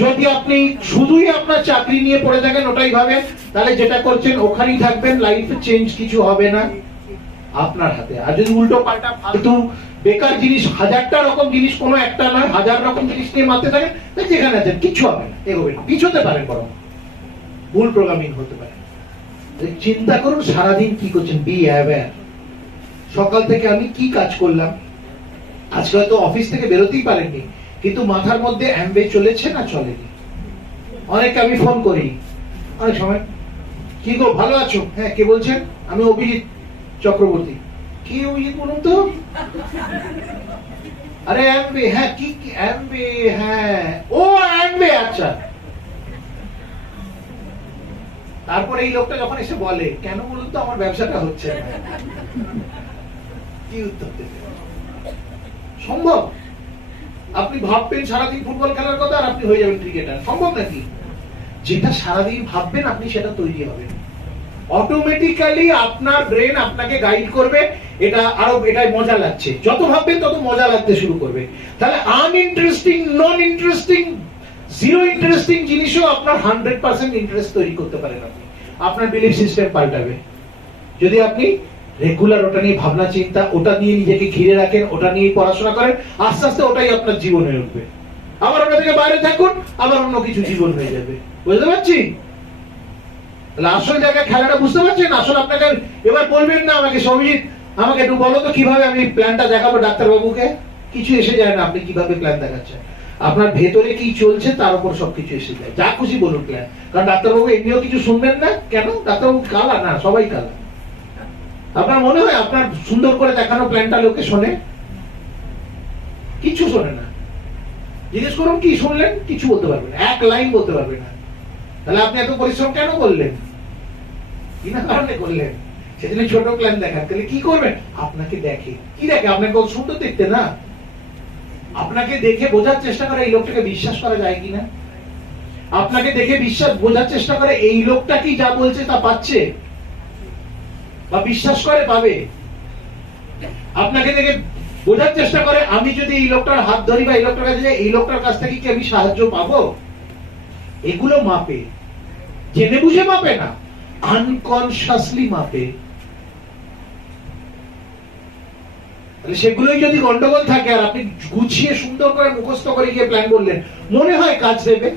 যদি আপনি শুধুই আপনার চাকরি নিয়ে পড়ে থাকেন, ওটাই ভাবেন, তাহলে যেটা করছেন ওখানেই থাকবেন, লাইফে চেঞ্জ কিছু হবে না আপনার হাতে। আর যদি উল্টো পাল্টা ফালতু বেকার জিনিস, হাজারটা রকম জিনিস, কোনো একটা নয় হাজার রকম জিনিস নিয়ে মারতে থাকেন, যেখানে আছেন কিছু হবে না, এগোবেন, পিছোতে পারেন, বরং ভুল প্রোগ্রামিং হতে পারে। চিন্তা করুন সারাদিন কি করছেন, বি অ্যাওয়্যার। সকাল থেকে আমি কি কাজ করলাম, আজকে হয়তো অফিস থেকে বেরোতেই পারেননি, কিন্তু মাথার মধ্যে অ্যামওয়ে চলেছে না চলেনি। অনেকে আমি ফোন করি অনেক সময়, কি গো ভালো আছো? হ্যাঁ, কে বলছেন? আমি অভিজিৎ চক্রবর্তী। কি অভিজিৎ বলুন তো? আরে অ্যামওয়ে, হ্যাঁ কি অ্যামওয়ে, হ্যাঁ ও অ্যামওয়ে, আচ্ছা তারপরে এই লোকটা যখন এসে বলে কেন বলুন তো আমার ব্যবসাটা হচ্ছে না, কি উত্তর দেবে? সম্ভব? আপনি ভাববেন সারাদিন ফুটবল খেলার কথা আর আপনি হয়ে যাবেন ক্রিকেটার, সম্ভব নাকি? যেটা সারাদিন ভাববেন আপনি সেটা তৈরি হবেন। অটোমেটিক্যালি আপনার ব্রেন আপনাকে গাইড করবে, এটা আরো এটাই মজা লাগছে, যত ভাববেন তত মজা লাগতে শুরু করবে। তাহলে আনইন্টারেস্টিং, নন ইন্টারেস্টিং, জিরো ইন্টারেস্টিং জিনিসও আপনার 100% ইন্টারেস্ট তৈরি করতে পারেন আপনি। আপনার বিলিফ সিস্টেম পাল্টাবে যদি আপনি রেগুলার ওটা নিয়ে ভাবনা চিন্তা, ওটা নিয়ে নিজেকে ঘিরে রাখেন, ওটা নিয়ে পড়াশোনা করেন, আস্তে আস্তে ওটাই আপনার জীবন হয়ে উঠবে। আবার ওটা থেকে বাইরে থাকুন, আবার অন্য কিছু জীবন হয়ে যাবে। বুঝতে পারছি? তাহলে আসল জায়গায় খেলাটা বুঝতে পারছেন? আসলে আপনাকে এবার বলবেন না আমাকে, সৌমিজিৎ আমাকে একটু বলো তো কিভাবে আমি প্ল্যানটা দেখাবো ডাক্তারবাবুকে। কিছু এসে যায় না, আপনি কিভাবে প্ল্যান দেখাচ্ছেন। আপনার ভেতরে কি চলছে তার উপর সবকিছু এসে যায়। যা খুশি বলুন প্ল্যান, কারণ ডাক্তারবাবু এমনিও কিছু শুনবেন না। কেন? ডাক্তারবাবু কালা না, সবাই কালা। আপনার মনে হয় আপনার সুন্দর করে দেখানো প্ল্যানটা লোকে শোনে? কিছু শোনে না। জিজ্ঞেস করুন কি শুনলেন, কিছু বলতে পারবেন না, এক লাইন বলতে পারবেন না। তাহলে আপনি এত পরিশ্রম কেন করলেন? বিনা কারণে করলেন। সেদিনে ছোট প্ল্যান দেখান, তাহলে কি করবেন? আপনাকে দেখে, কি দেখে? আপনাকে কত সুন্দর দেখতে না? আপনাকে দেখে বোঝার চেষ্টা করে এই লোকটাকে বিশ্বাস করা যায় কিনা। আপনাকে দেখে বোঝার চেষ্টা করে এই লোকটা কি যা বলছে তা পাচ্ছে বা বিশ্বাস করে পাবে। আপনাকে দেখে বোঝার চেষ্টা করে আমি যদি এই লোকটার হাত ধরি বা এই লোকটার কাছে যাই, এই লোকটার কাছ থেকে কি আমি সাহায্য পাবো। এগুলো মাপে, জেনে বুঝে মাপে না, আনকনসিয়াসলি মাপে। তাহলে সেগুলোই যদি গন্ডগোল থাকে আর আপনি গুছিয়ে সুন্দর করে মুখস্থ করে গিয়ে প্ল্যান করলেন, মনে হয় কাজ দেবে।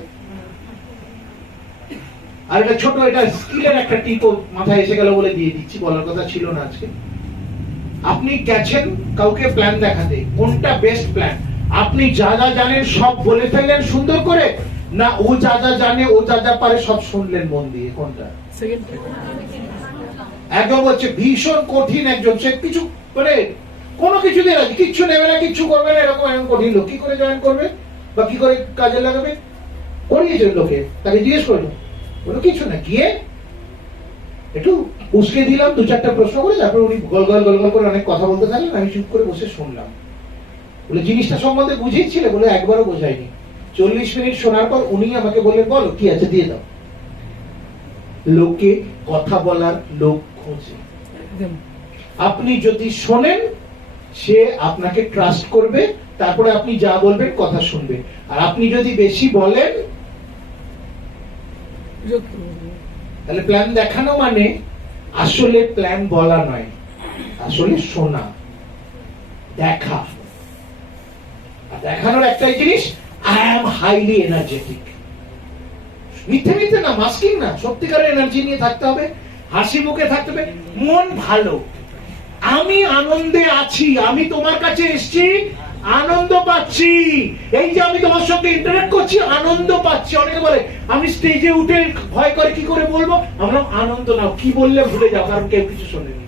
আর এটা ছোট, এটা স্কিলের একটা টিপও মাথায় এসে গেল বলে দিয়ে দিচ্ছি, বলার কথা ছিল না আজকে। আপনি গেছেন কাউকে প্ল্যান দেখাতে, কোনটা বেস্ট প্ল্যান? আপনি যা যা জানেন সব বলে ফেললেন সুন্দর করে, না ও যা যা জানে, ও যা যা পারে সব শুনলেন মন দিয়ে? কোনটা? একদম হচ্ছে ভীষণ কঠিন একজন, সে কিছু করে কোনো কিছু দিয়ে রাজি, কিচ্ছু নেবে না, কিচ্ছু করবে না, এরকম এরকম কঠিন লোক কি করে জয়েন করবে বা কি করে কাজে লাগাবে? করিয়েছে লোকে, তাকে জিজ্ঞেস করলো, বলো কিছু না, গিয়ে একটু উস্কে দিলাম, দু চারটা প্রশ্ন করে, তারপর উনি গল গল গল গল করে অনেক কথা বলতে থাকলেন, আমি চুপ করে বসে শুনলাম। বলে জিনিসটা সম্বন্ধে বুঝিয়েছিলে? বলে একবারও বোঝায়নি। 40 মিনিট শোনার পর উনি আমাকে বললেন বলো কি আছে দিয়ে দাও। লোকে কথা বলার লোক খোঁজে। আপনি যদি শোনেন, সে আপনাকে ট্রাস্ট করবে, তারপরে আপনি যা বলবেন কথা শুনবে। আর আপনি যদি বেশি বলেন, তাহলে প্ল্যান দেখানো মানে আসলে প্ল্যান বলা নয়, আসলে শোনা, দেখা। দেখানোর একটাই জিনিস, আই এম হাইলি এনার্জেটিক। মিথ্যে মিথ্যে না, মাস্কিং না, সত্যিকারের এনার্জি নিয়ে থাকতে হবে, হাসি মুখে থাকতে হবে, মন ভালো। আমি আনন্দে আছি, আমি তোমার কাছে এসেছি, আনন্দ পাচ্ছি। এই যে আমি তোমার সঙ্গে ইন্টারঅ্যাক্ট করছি, আনন্দ পাচ্ছি। অনেকে বলে আমি স্টেজে উঠে ভয় করে কি করে বলবো, আমরা আনন্দ নাও, কি বললে ভুলে যাও, কারণ কেউ কিছু শোনেনি।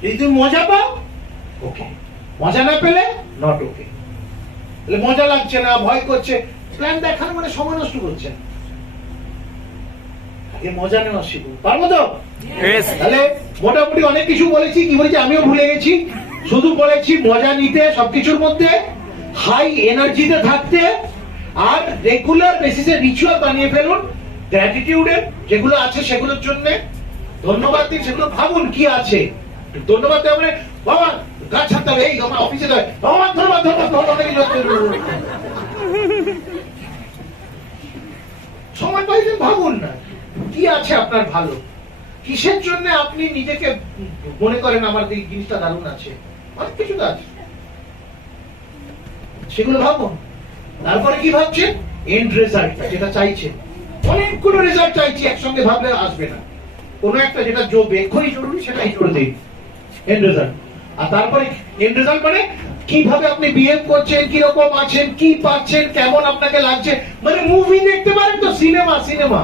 যদি তুমি মজা পাও, ওকে, মজা না পেলে নট ওকে। তাহলে মজা লাগছে না, ভয় করছে, প্ল্যান দেখানো মানে সময় নষ্ট করছেন। আগে মজা নেওয়া শিখুন, পারবো তো? তাহলে মোটামুটি অনেক কিছু বলেছি, কি বলেছি আমিও ভুলে গেছি। শুধু বলেছি মজা নিতে, সবকিছুর মধ্যে হাই এনার্জিতে থাকতে, আর রেগুলার বেসিসে রিচুয়াল বানিয়ে ফেলুন। গ্র্যাটিটিউডের যেগুলো আছে সেগুলোর জন্য ধন্যবাদ দিন, সেগুলো ভাবুন কি আছে। ধন্যবাদ দেওয়া মানে বাবা গাছ ছাড়তে হবে, এই আমার অফিসে দেয় বাবা ধন্যবাদ ধন্যবাদ, সময় পাইলে ভাবুন না কি আছে আপনার ভালো, কিসের জন্য আপনি নিজেকে মনে করেন আমার এই জিনিসটা দারুণ আছে। অনেক কিছু আছে, সেগুলো ভাবুন। তারপরে কি ভাবছেন? এন্ড রেজাল্ট, যেটা চাইছেন। অনেকগুলো রেজাল্ট চাইছি, একসঙ্গে ভাবলে আসবে না। কোন একটা যেটা এক্ষুনি জরুরি সেটাই জোরে দিন, এন্ড রেজাল্ট। আর তারপরে এন্ড রেজাল্ট মানে কিভাবে আপনি বিহেভ করছেন, কিরকম আছেন, কি পাচ্ছেন, কেমন আপনাকে লাগছে। মানে মুভি দেখতে পারেন তো, সিনেমা সিনেমা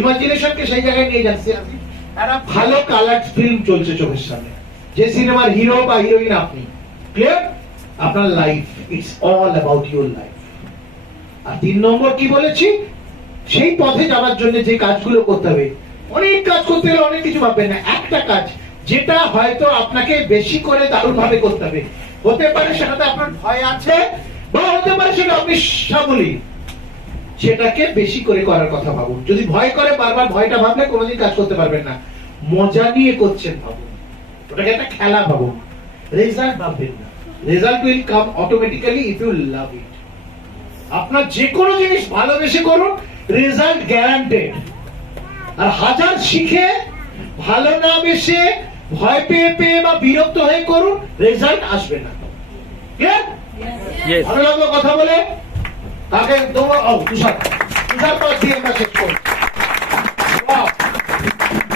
ইমাজিনেশনকে সেই জায়গায় নিয়ে যাচ্ছে। একটা ভালো কালার ফিল্ম চলছে চোখের সামনে, যে সিনেমার হিরো বা হিরোইন আপনি। ক্লিয়ার? আপনার life, it's all about your life. আর 3 নম্বর কি বলেছি, সেই পথে যাওয়ার জন্য যে কাজগুলো করতে হবে, অনেক কাজ করতে গেলে অনেক কিছু ভাববেন না, একটা কাজ যেটা হয়তো আপনাকে বেশি করে দারুণ ভাবে করতে হবে, হতে পারে সেটাতে আপনার ভয় আছে বা হতে পারে সেটা আপনি সাবলী, সেটাকে বেশি করে করার কথা ভাবুন। যদি ভয় করে বারবার ভয়টা ভাবলে কোনোদিন কাজ করতে পারবেন না। মজা নিয়ে করছেন ভাবুন, ওটাকে একটা খেলা ভাবুন, রেজাল্ট ভাববেন না। Result will come automatically if you love it. আপনার যে কোনো জিনিস ভালোবেসে করুন, রেজাল্ট গ্যারান্টেড। আর হাজার শিখে ভালো না বেশে ভয় পেয়ে পেয়ে বা বিরক্ত হয়ে করুন, রেজাল্ট আসবে না। ভালো লাগলো কথা বলে? তাকে তুষার তুষার দিয়ে আমরা শেষ করবো।